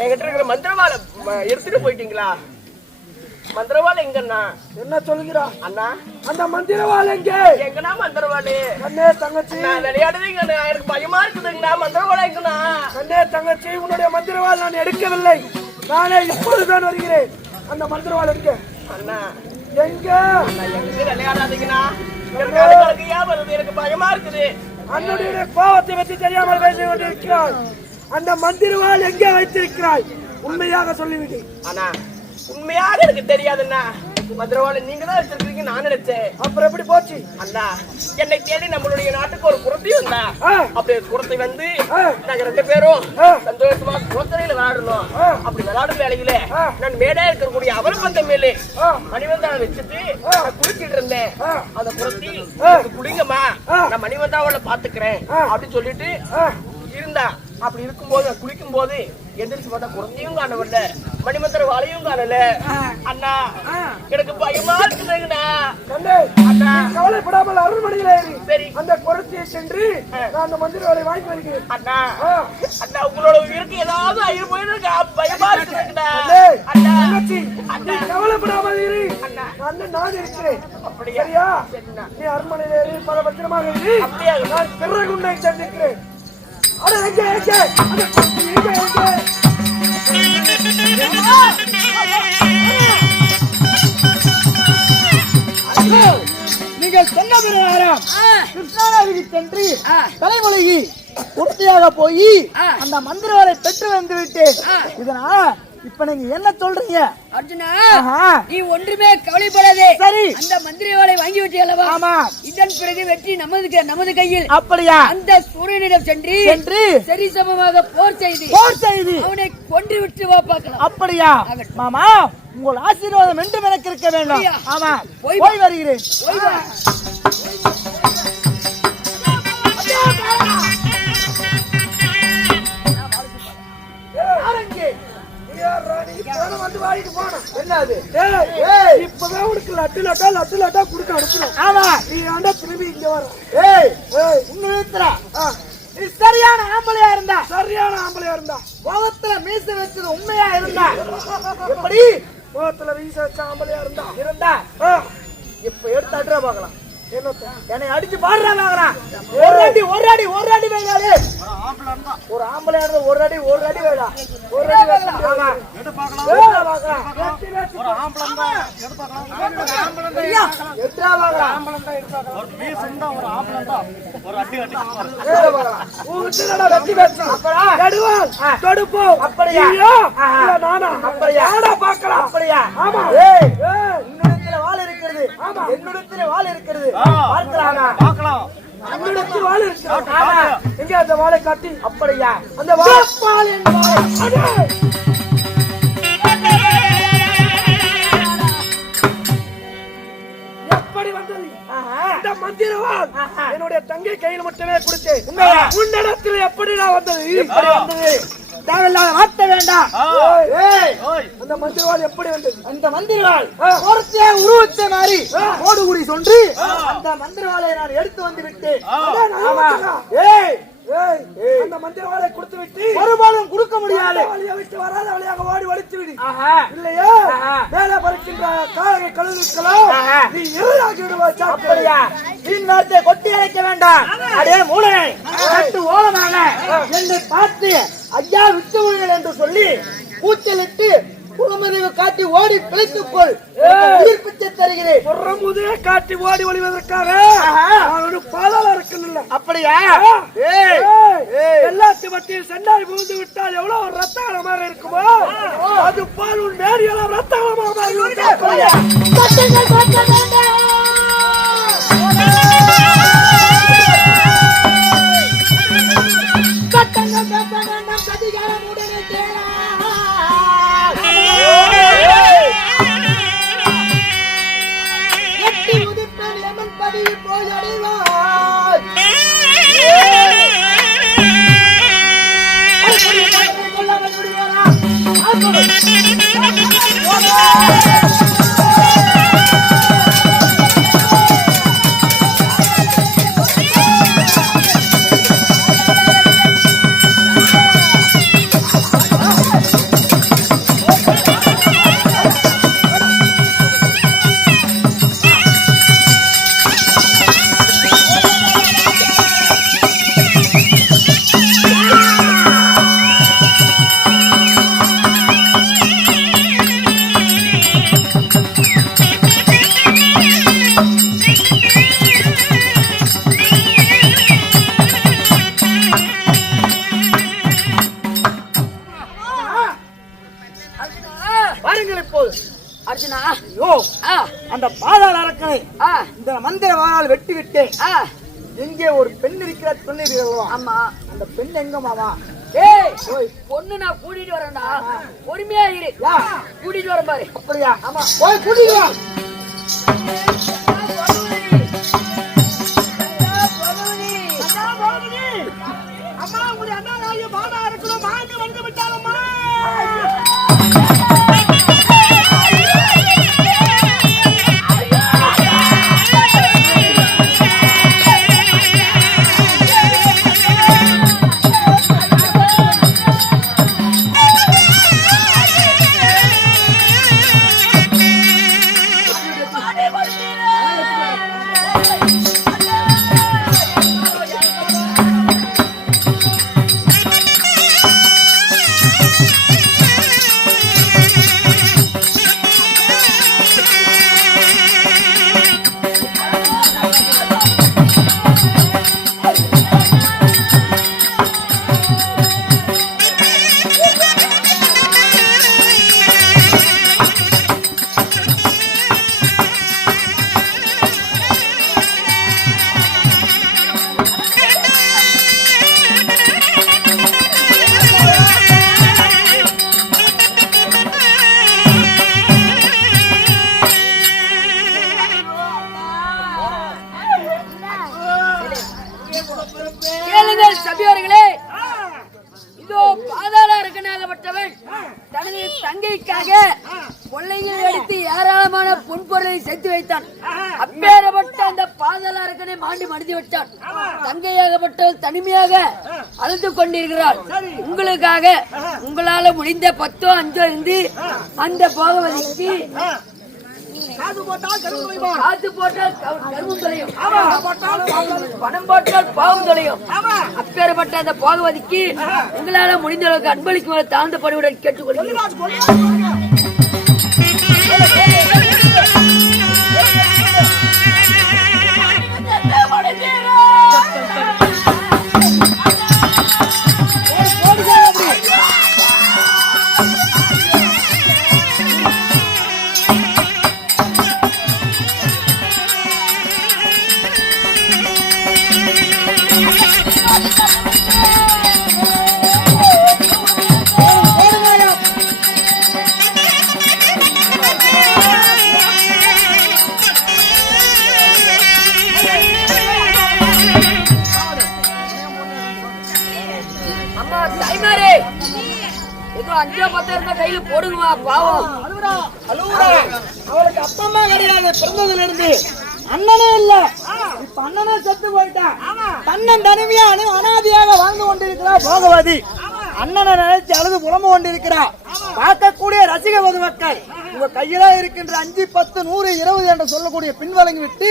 என்கிட்ட இருக்கிற மந்திரவாளை எடுத்துட்டு போயிட்டீங்களா? மந்திரவாள் எங்கண்ணா? என்ன சொல்லுகிறா அண்ணா அந்த மந்திரவாள் எங்கே? எங்கண்ணா மந்திரவாளு? கண்ணே தங்கச்சி, நான் விளையாடுறீங்கண்ணா, எனக்கு பயமா இருக்குதுங்கண்ணா. மந்திரவாள் எங்கண்ணா? கண்ணே தங்கச்சி, உன்னுடைய மந்திரவாள் நான் எடுக்கவில்லை. நானே இப்பொழுதுதான் வருகிறேன். அந்த மந்திரவாள் எங்க? அண்ணா எங்க? எங்க விளையாடாதீங்கண்ணா, எனக்கு ஏன் வருது, எனக்கு பயமா இருக்குது. அன்னுடைய கோபத்தை பற்றி தெரியாமல் பேசிக் கொண்டிருக்கிறாய். அந்த மந்திரவாள் எங்கே வைத்திருக்கிறாய்? உண்மையாக சொல்லிவிடு. அண்ணா உண்மையாக எனக்கு தெரியாதுண்ணா. மந்திரவாளை நீங்க தான் வச்சிருக்கீங்க நான் நினைச்சேன். அப்புறம் எப்படி போச்சு? அண்ணா என்னை தேடி நம்மளுடைய நாட்டுக்கு ஒரு குரத்தி வந்தா. அப்படி குரத்தி வந்து நாங்க 2 பேரும் சந்தோஷமா குளத்தரையில விளையாடணும். அப்படி விளையாடும் வேலையில நான் மேடா இருக்கக்கூடிய அவர் பந்த மேலே மணிவந்தாவை வச்சுட்டு குளிச்சிட்டு இருந்தேன். அந்த குரத்தி குளிங்கம்மா, நான் மணிவந்தாவோட பாத்துக்கிறேன் அப்படின்னு சொல்லிட்டு இருந்தா. அப்படி இருக்கும்போது குளிக்கும் போது எந்திரிச்சு பார்த்தா குழந்தையும் காணவில்லை, மணிமந்திர வாழையும் காணல. அண்ணா எனக்கு பயமா இருக்குதுங்கண்ணா. அண்ணா கவலைப்படாமல் அருள்மணியில சரி அந்த குரத்தியை சென்று நான் அந்த மந்திர வாழை வாங்கி வருகிறேன். அண்ணா அண்ணா உங்களோட உயிருக்கு ஏதாவது ஆயிரம் போயிருக்கு, பயமா இருக்குதுங்கண்ணா. அண்ணா கவலைப்படாமல் இரு, நான் இருக்கிறேன். அப்படியா? சரியா? நீ அரண்மனையில ஏறி பல பத்திரமாக இரு. நான் பிறகு உன்னை சந்திக்கிறேன். அட எங்க எங்க அந்த குரத்தி எங்க எங்க? நீங்கள் சொன்ன பிரகாரம் கிருஷ்ணாநதிக்கு சென்று தலைமொழி பூர்த்தியாக போய் அந்த மந்திரவாளை பெற்று வந்து விட்டேன். இதனால இப்ப நீங்க என்ன சொல்றீங்க? அர்ஜுனா, நீ ஒன்றுமே கவலைப்படாதே. சரி, அந்த மந்திரவாளை வாங்கி விட்டீங்களா? ஆமா. இதன் பிறகு வெற்றி நமது கையில். அப்படியா? அந்த சூரியனிடம் சென்று சரி சமமாக போர் செய்து அவனை கொன்று விட்டு வா பார்க்கலாம். அப்படியா? மாமா, உங்கள் ஆசீர்வாதம் என்றும் எனக்கு இருக்க வேண்டும். ஆமா, போய் வருகிறேன். வந்து வாங்கிட்டு போனோம். என்னது? இப்பதான் உனக்கு லட்டு லட்டா குடுக்க அனுப்புறோம். ஆமா, நீ ஆண்டா திரும்பி இங்க வர. நீ சரியான ஆம்பளையா இருந்தா, முகத்துல மீச வச்சது உண்மையா இருந்தா, எப்படி முகத்துல மீச வச்ச ஆம்பளையா இருந்தா இப்ப எடுத்து அட்ரா பாக்கலாம். என்னை அடிச்சு பாடுறா வாங்குறான். ஒரு அடி வேணாரு. ஒரு ஆம்பளை ஒரு அடி வேடா. வால் இருக்கிறது, என்னிடத்துல வால் இருக்கிறது. பார்க்கலாம். என்னிடத்தில் வாள் இருக்கிறது. எங்க அந்த வாளை காட்டி? அப்படியா? அந்த வாள் எப்படி வந்தது? இந்த மந்திரவாள் என்னுடைய தங்கை கையில் மட்டுமே கொடுத்தேன். உன்னிடத்தில் எப்படி நான் வந்தது? தேவையில்லாத வார்த்தை வேண்டாம். அந்த மந்திரவாள் எப்படி வந்தது? அந்த மந்திரவாள் உருவத்தை மாறி ஓடுகுடி சொன்று அந்த மந்திரவாளை நான் எடுத்து வந்து விட்டேன். அந்த மந்திரவாளை கொடுத்து விட்டு ஒருபாலும் கொடுக்க முடியாது. விட்டு வராத வழியாக ஓடி வலித்து விடு. இல்லையா மேல பறிக்கின்ற காலகை கழுவிக்கலாம். நீ இருளாக்கி விடுவாய். அப்படியா? வீண் வார்த்தை கொட்டி அழைக்க வேண்டாம். அடே மூலனை கட்டு ஓலமாக என்னை பார்த்து ஐயா விட்டுவிடுங்கள் என்று சொல்லி கூச்சலிட்டு புறமுதுகு காட்டி ஓடி பிழைத்துக்கொள். உயிர் பிச்சை தருகிறேன். புறமுதுகை காட்டி ஓடி ஒளிவதற்காக பாதாள இருக்கணும். அப்படியா? எல்லாத்து மத்தியில் சென்னாய் புகுந்து விட்டால் எவ்வளவு ஒரு ரத்தகலமாக இருக்குமோ அது போல் உன் நேரியெல்லாம் ரத்தகலமாக Oh, கேட்டேன். எங்கே ஒரு பெண் இருக்கிற சொன்னீர்களா? ஆமா. அந்த பெண் எங்க மாமா? ஏய் பொண்ணு நான் கூட்டிட்டு வரேன்டா, பொறுமையா இரு. கூட்டிட்டு வரேன் பாரு. அப்படியா? ஆமா, போய் கூட்டிட்டு வா. அம்மா உங்களுடைய அண்ணா நாய பாடா இருக்கணும், மாண்டு வந்து விட்டாலம்மா. கேளுங்கள் சபையோர்களே, இதோ பாதாள அரக்கனாகப்பட்டவன் தனது தங்கைக்காக கொள்ளையில் எடுத்து ஏராளமான பொன்பொருளை சேர்த்து வைத்தான். அப்பேறப்பட்ட அந்த பாதாள அரக்கனை மாண்டு மடிந்து விட்டான். தங்கையாகப்பட்டவள் தனிமையாக அழுது கொண்டிருக்கிறாள். உங்களுக்காக உங்களால முடிந்த 10 5 இருந்து அந்த போகவதிக்கு காது போட்டால் கரும்பு காத்து போட்டால் கரும்பும் தொலையும், பணம் போட்டால் பாவம் தொலையும். அப்பேற்பட்ட அந்த பாகவதிக்கு உங்களால முடிந்த அளவுக்கு அன்பளிக்கும் தாழ்ந்த பணிவுடன் கேட்டுக்கொள்கிறேன். அம்மா தாய்மாரே, ஏதோ 5 10 இருந்தா கையில போடுங்கம்மா, பாவம். அவளுக்கு அப்பா அம்மா கிடையாது, பிறந்ததுல இருந்து அண்ணனே இல்ல. இப்ப அண்ணனே செத்து போயிட்டான். தன்னன் தனிமையா அனாதியாக வாழ்ந்து கொண்டிருக்கிறா போகவதி. அண்ணனை நினைச்சு அழுது புலம்பு கொண்டிருக்கிறா. பார்க்கக்கூடிய ரசிக பொதுமக்கள் உங்க கையில இருக்கின்ற 5 10 100 20 என்று சொல்லக்கூடிய பின்வழங்கி விட்டு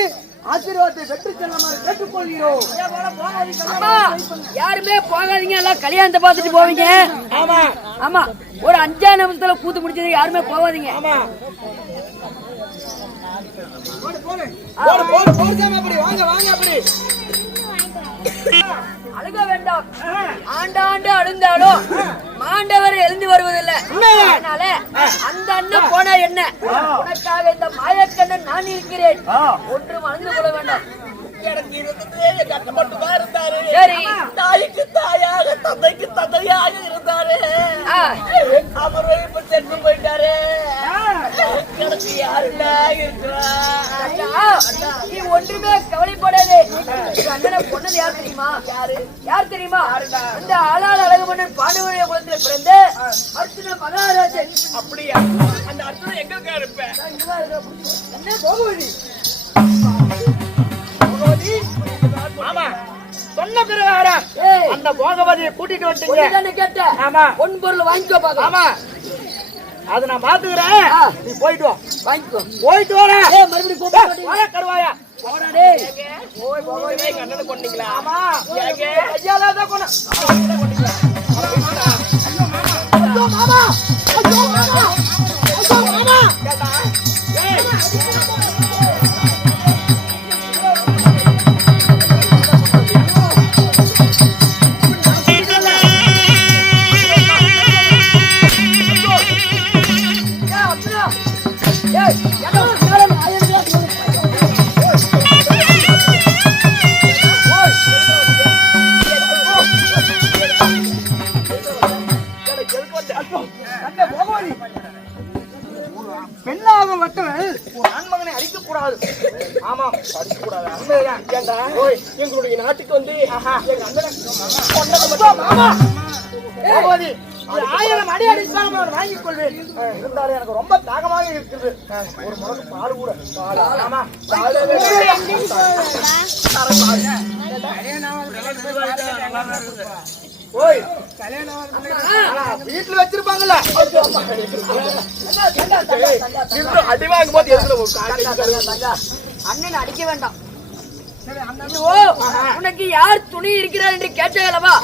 ஆசீர்வாதத்தை பெற்று செல்லுமாறு கேட்டுக்கொள்கிறோம். அம்மா யாருமே போகாதீங்க, எல்லாம் கல்யாணத்தை பார்த்துட்டு போவீங்க. ஆமா ஆமா, ஒரு 5 நிமிஷத்துல கூத்து முடிச்சது, யாருமே போகாதீங்க. ஆமா, போடு போடு போடு சாமி, அப்படி வாங்க வாங்க, அப்படி அழுக வேண்டாம். ஆண்டாண்டு அழுந்தாலும் மாண்டவர் எழுந்து வருவதில்லை. அதனால அந்த அண்ணன் போனா என்ன, உனக்காக இந்த மாயக்கண்ணன் நான் இருக்கிறேன், ஒன்றும் அழுந்து கொள்ள வேண்டாம். எனக்கு இருந்தது எங்க அண்ணன் மட்டும்தான் இருந்தாரு. சரி, தாய்க்கு தாயாக தந்தைக்கு தந்தையாக இருந்தாரு. அவரும் இப்ப சென்று போயிட்டாரு. எனக்கு யாருடா இருக்கிறா? நீ ஒன்றுமே கவலைப்படாதே. அண்ணனை பொண்ணது யார் தெரியுமா? யார் தெரியுமா? இந்த ஆளால் அழகு மன்னன் பாண்டுடைய குலத்தில் பிறந்த அர்ஜுன மகாராஜன். அப்படியா? அந்த அர்த்தம் எங்களுக்கா இருப்பேன். என்ன போகுது? ஆமா, சொன்ன பிரகாரம் அந்த போகவதியை கூட்டிட்டு வந்துட்டீங்க. கேட்ட ஆமா, பொன் பொருள் வாங்கிக்கோ பாக்க. ஆமா, அது நான் பாத்துக்கிறேன். நீ போயிட்டு வா, வாங்கிக்கோ. போயிட்டு வர. மறுபடியும் கூப்பிட்டு கருவாயா போடாடே. எங்க அண்ணனை கொண்டீங்களா? ஆமா, ஏங்க ஐயால தான் கொண்டு. ஐயோ மாமா, ஐயோ மாமா, ஐயோ மாமா. பூலோகம் வட்டவன் ஒரு ஆண்மகனை அடிக்க கூடாது. ஆமாம், அடிக்க கூடாது. அண்ணன் ஏண்டா எங்களுடைய நாட்டுக்கு வந்து எங்க பகவதி, 1000 அடி அடித்தாலும் நான் வாங்கிக் கொள்வேன். இருந்தாலும் எனக்கு ரொம்ப தாகமாக இருக்குது. ஒரு முறை பால் கூட. ஆமா, ஓய் வீட்டுல வச்சிருப்பாங்கல்ல, அடி வாங்கும் போது அண்ணன் அடிக்க வேண்டாம். இதோ உனக்கு யார் துணி இருக்கிறார் என்று கேட்டல்லவா?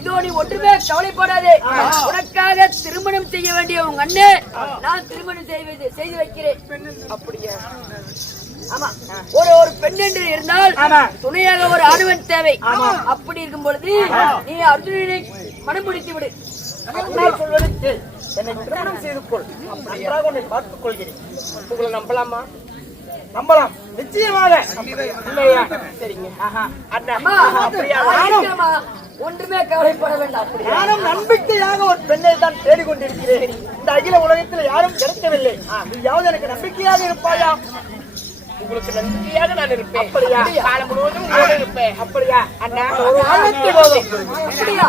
இதோ நீ ஒன்றுமே கவலைப்படாதே. உனக்காக திருமணம் செய்ய வேண்டிய உங்க அண்ணே நான் திருமணம் செய்து வைக்கிறேன். அப்படியா? ஆமா, ஒரு பெண் என்று இருந்தால் துணையாக ஒரு ஆணுவன் தேவை. அப்படி இருக்கும் பொழுது நீ அர்ஜுனனை மனம் முடித்து விடு. சொல்வது என்னை திருமணம் செய்து கொள். நன்றாக உன்னை பார்த்துக் கொள்கிறேன். உங்களை நம்பலாமா? நம்பலாம், நிச்சயமாக. சரிங்க. அம்மா, ஒன்றுமே கவலைப்பட வேண்டாம். நானும் நம்பிக்கையாக ஒரு பெண்ணை தான் தேடிக்கொண்டிருக்கிறேன். இந்த அகில உலகத்தில் யாரும் கிடைக்கவில்லை. நீயாவது எனக்கு நம்பிக்கையாக இருப்பாயா? உங்களுக்கு நன்றியாக நான் இருப்பேன். அப்படியா? காலம் முழுவதும் உங்களோடு இருப்பேன். அப்படியா? அண்ணா, ஒரு வாழ்க்கை போதும். அப்படியா?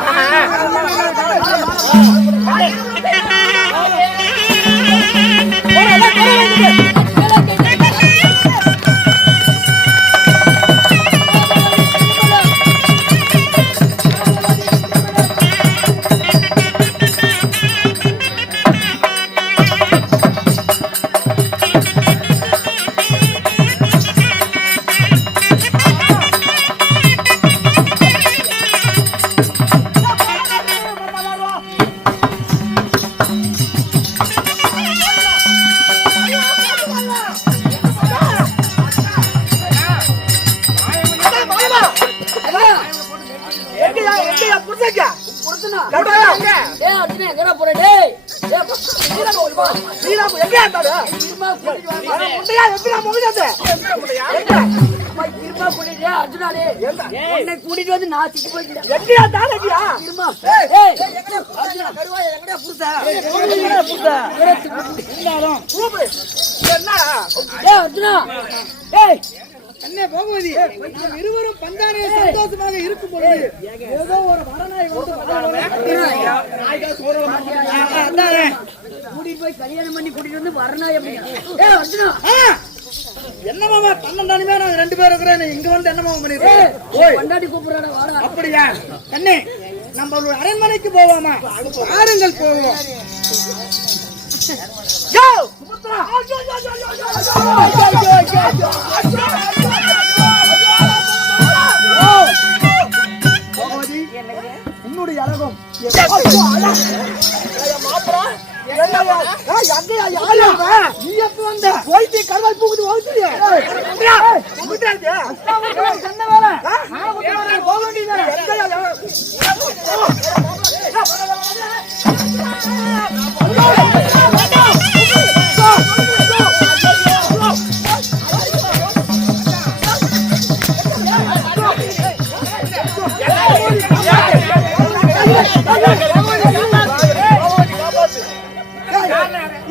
கூட்டிட்டு வந்து நான் சிக்கி போயிட்டேன். அண்ணே பகவதி, நாம் இருவரும் பந்தானே சந்தோஷமாக இருக்கும் பொழுது ஏதோ ஒரு மரநாய் கூட்டிட்டு போய் கல்யாணம் பண்ணி கூட்டிட்டு வந்து வரணும். என்ன மாமா தன்னந்தானுமே நாங்க 2 பேரும் இருக்கிறேன். இங்க வந்து என்ன மாமா பண்ணிருக்கோம்? கொண்டாடி கூப்பிடுறாடா, வாடா. அப்படியா? அண்ணே, நம்ம ஒரு அரண்மனைக்கு போவோமா? பாருங்கள், போவோம். உன்னுடைய அழகும் நீ எப்ப வந்த? போயிட்டு கருவாய் பூக்குது போக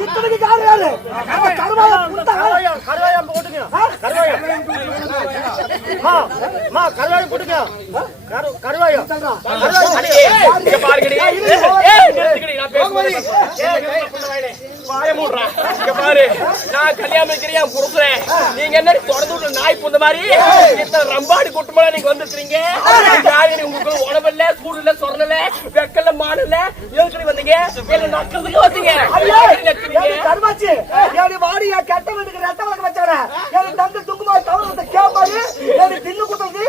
இத்தனைக்கு காரணம் கருவாயம் போட்டுங்க. கருவாயம் போட்டுங்க. கருவாயம் நான் கல்யாணம் இருக்கிறேன் புருஷன். நீங்க என்ன தொடர்ந்து நாய் புந்த மாதிரி ரம்பாடி குட்டுமா நீங்க வந்துருக்கீங்க. உங்களுக்கு உணவு இல்ல, சூடு இல்ல, சொரணல, வெக்கல, மானல, எதுக்கு வந்தீங்க? நக்கிறதுக்கு வந்தீங்க. கருமாச்சி வாடியா கெட்ட வீட்டுக்கு ரத்த வழக்கு வச்சவர எனக்கு தந்து துக்குமா தவறு கேப்பாரு எனக்கு தின்னு குத்துறது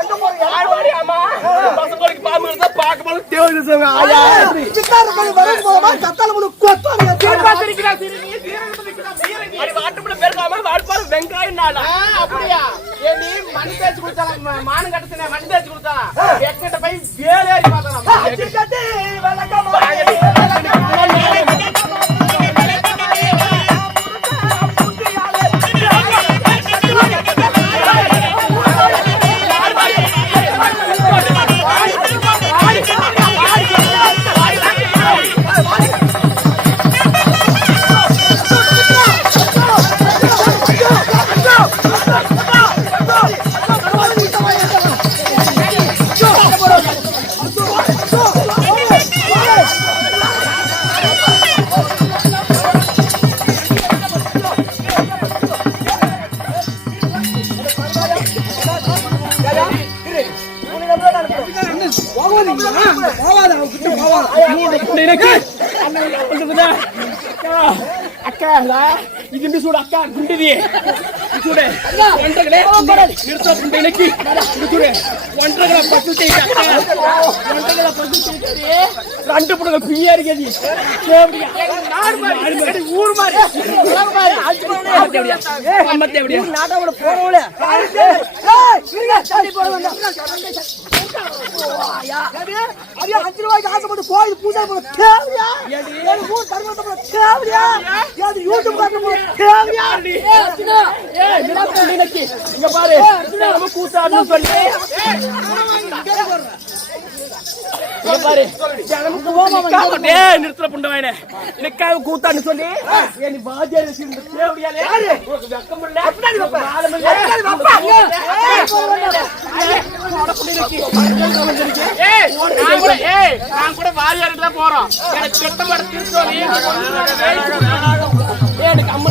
எங்க போறீங்க? ஆமா, பசங்களுக்கு பாம்பு இருந்தா பார்க்க போல தேவை வெங்காயம் நாளா? அப்படியா? நீ மணி தேய்ச்சி கொடுத்தா மானம் கட்டத்தின மணி தேய்ச்சி கொடுத்தா எக்கிட்ட போய் வேலையாடி பார்க்கலாம். అక్క ఇది చూడు అక్క గుండెది చూడే ఒంటరిగా నిర్తో గుండెకి చూడే ఒంటరిగా పట్టు ఒంటరిగా పట్టు రెండు ఇప్పుడు పియ్యారిగది ఊరు మారి நாட்டோட போறவள அடியா 5 ரூபாய்க்கு ஆசைப்பட்டு போய் பூஜை பண்ண தேவையா ஏன் ஊர் தர்மத்தை பண்ண தேவையா ஏன் யூடியூப் காரணம் பண்ண தேவையா இங்க பாரு நம்ம கூத்தாடுன்னு சொல்லி நிறுத்தல புண்டவாயின எனக்காக கூத்தான்னு சொல்லி நீ பாஜா நான் கூட வாரியாருக்கு தான் போறோம் எனக்கு திட்டப்பட திருத்தோம் எனக்கு அம்மா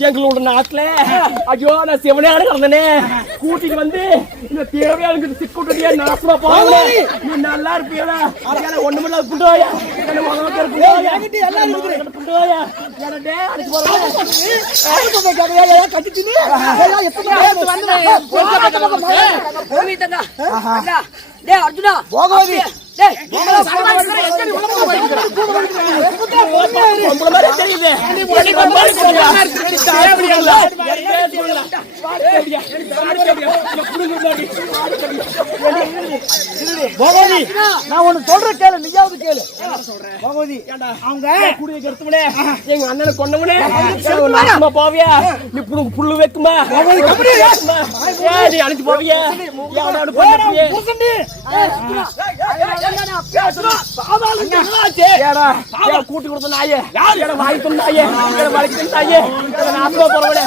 எங்களோட நாட்டுல ஐயோ நான் சிவனையான கிடந்தனே கூட்டிட்டு வந்து இந்த தேவையான சிக்குட்டியா நாசமா போக நீ நல்லா இருப்பியா ஒண்ணுமில்ல புண்டோயா அர்ஜுனா நான் ஒண்ணு சொல்ற கேளு நீயாவது கேளு பகவதி அவங்க எங்க அண்ணனை கொண்டவனே போவியா நீ புல்லு வைக்குமா நீ அனுப்பிச்சு போவியா கூட்டி கொடுத்த நாயே வாங்கி நாயே வளைக்கு நாயே நாசமா போறவனே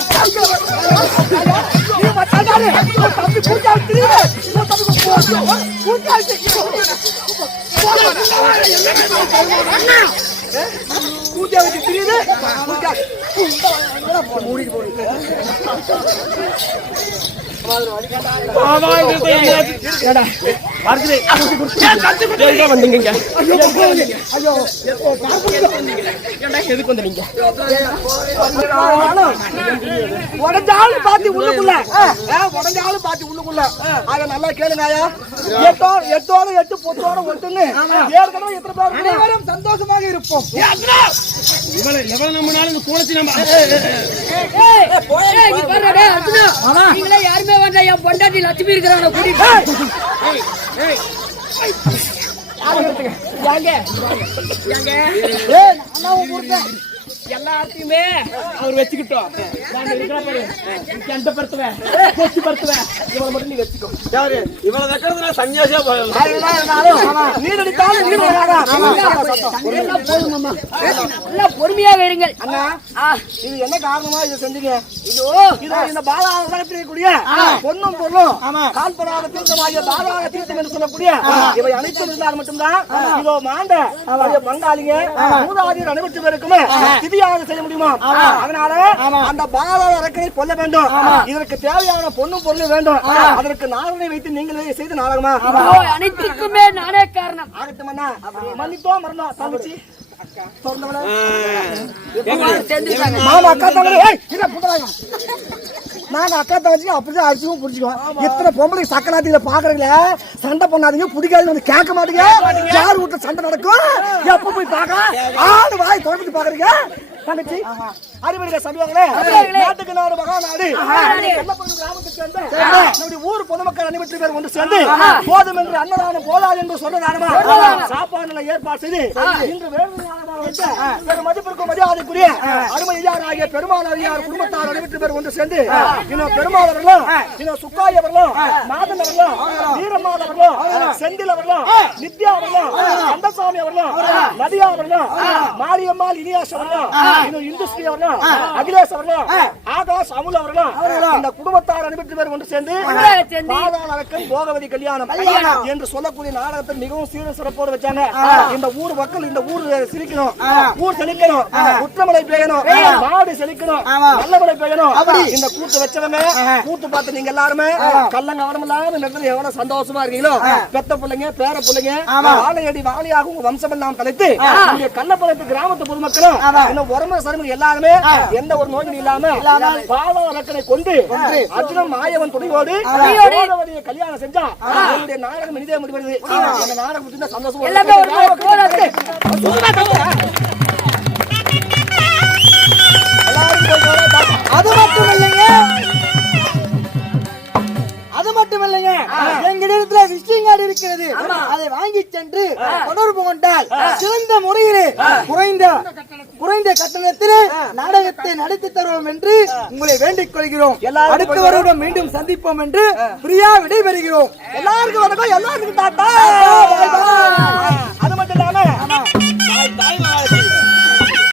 கூட்டியா வச்சு தெரியுது எதுக்கு வந்தீங்க உடஞ்சாலும் பாத்தி உள்ளுக்குள்ள உடஞ்சாலும் பாத்தி உள்ளுக்குள்ள ஆக நல்லா கேளுங்கயா எட்டோட எட்டு பொத்தோட ஒட்டுன்னு ஏற்கனவே எத்தனை பேர் அனைவரும் சந்தோஷமாக இருப்போம் எவ்வளவு நம்மனாலும் கோலத்தி நம்ம யாருமே வந்தா என் பொண்டாட்டி லட்சுமி இருக்கிறாங்க எல்லாத்தையுமே அவர் வச்சுக்கிட்டோம் பருத்துவேன் கொச்சி பருத்துவேன் இவளை மட்டும் நீ வச்சுக்கோ இவளை வைக்கிறது சன்னியாசியா பொறுமையாக இருங்கள் அண்ணா இது என்ன காரணமா இதை செஞ்சீங்க இந்த பாலாக நடத்தக்கூடிய பொண்ணும் பொண்ணும் கால்படாத தீர்த்தமாகிய பாலாக தீர்த்தம் என்று சொல்லக்கூடிய இவை அனைத்தும் இருந்தால் மட்டும்தான் இதோ மாண்ட பங்காளிங்க மூதாதியர் அனைவற்று பேருக்குமே திதியாக செய்ய முடியுமா அதனால அந்த பாலாக அரக்கனை கொல்ல வேண்டும் இதற்கு தேவையான பொண்ணும் பொருளும் வேண்டும் அதற்கு நாடனை வைத்து நீங்களே செய்து நாடகமா அனைத்துக்குமே நானே காரணம் ஆகட்டும் அண்ணா மன்னிப்போம் மறந்தோம் தங்கச்சி மாமா அக்கா தங்கச்சி நாங்க அக்கா தங்கச்சி அப்படிதான் அடிச்சுக்கும் புடிச்சுக்குவோம் எத்தனை பொம்பளை சக்கராத்தியில பாக்குறீங்களே சண்டை பண்ணாதீங்க பிடிக்காதுன்னு வந்து கேட்க மாட்டீங்க யார் வீட்டுல சண்டை நடக்கும் எப்ப போய் பாக்க ஆடு வாய் தொடர்ந்து பாக்குறீங்க தங்கச்சி அறிவுரை சமயங்களே நாட்டுக்கு நாடு மகாநாடு கண்ணப்பகுதி கிராமத்துக்கு சேர்ந்த நம்முடைய ஊர் பொதுமக்கள் அனைவற்று பேர் ஒன்று சேர்ந்து போதும் என்று அன்னதானம் போதாது என்று சொன்னதானமா சாப்பாடுல ஏற்பாடு செய்து இன்று வேறுபாடாக வைத்த பெரும் மதிப்பிற்கும் மரியாதைக்குரிய அருமையாராகிய பெருமாள் அடியார் குடும்பத்தார் அனைவற்று பேர் ஒன்று சேர்ந்து இன்னும் பெருமாள் அவர்களும் இன்னும் சுக்காய் அவர்களும் நாதன் அவர்களும் வீரம்மாள் அவர்களும் செந்தில் அவர்களும் நித்யா அவர்களும் கந்தசாமி அவர்களும் நதியா அவர்களும் மாரியம்மாள் இனியாஸ் அவர்களும் இன்னும் இந்துஸ்ரீ அவர்களும் அகிலேஷ் அவர்களும் ஆகாஷ் அமுல் அவர்களும் இந்த குடும்பத்தார் அனைவற்று பேர் ஒன்று சேர்ந்து பாதாள அரக்கன் போகவதி கல்யாணம் என்று சொல்லக்கூடிய நாடகத்தை மிகவும் சீர சிறப்போடு வச்சாங்க. இந்த ஊர் மக்கள் இந்த ஊர் சிரிக்கணும், ஊர் செழிக்கணும், குற்றமலை பெய்யணும், நாடு செழிக்கணும், நல்லமலை பெய்யணும். இந்த கூத்து வச்சவங்க கூத்து பார்த்து நீங்க எல்லாருமே கள்ளங்கவனம் இல்லாம நின்று எவ்வளவு சந்தோஷமா இருக்கீங்களோ பெத்த பிள்ளைங்க பேர பிள்ளைங்க வாழையடி வாழையாக உங்க வம்சம் எல்லாம் தலைத்து இங்க கள்ளப்பழத்து கிராமத்து பொதுமக்களும் இன்னும் உரம சருமன் எல்லாருமே எந்த ஒரு நோயும் இல்லாம பாதாள அரக்கனை கொண்டு அர்ஜுனன் மாயவன் துணையோடு கல்யாணம் செஞ்சா என்னுடைய நாடகம் இனிதே முடிவடைது. அந்த நாடகம் முடிந்த சந்தோஷம் அது மட்டும் இல்லைங்க எங்களிடத்துல விசிட்டிங் கார்டு இருக்கிறது. அதை வாங்கி சென்று தொடர்பு கொண்டால் சிறந்த முறையிலே குறைந்த கட்டணத்தில் நாடகத்தை நடத்தி தருவோம் என்று உங்களை வேண்டிக் கொள்கிறோம். அடுத்த வருடம் மீண்டும் சந்திப்போம் என்று பிரியா விடைபெறுகிறோம். எல்லாருக்கும் வணக்கம், எல்லாருக்கும் டாட்டா. அது மட்டும் இல்லாம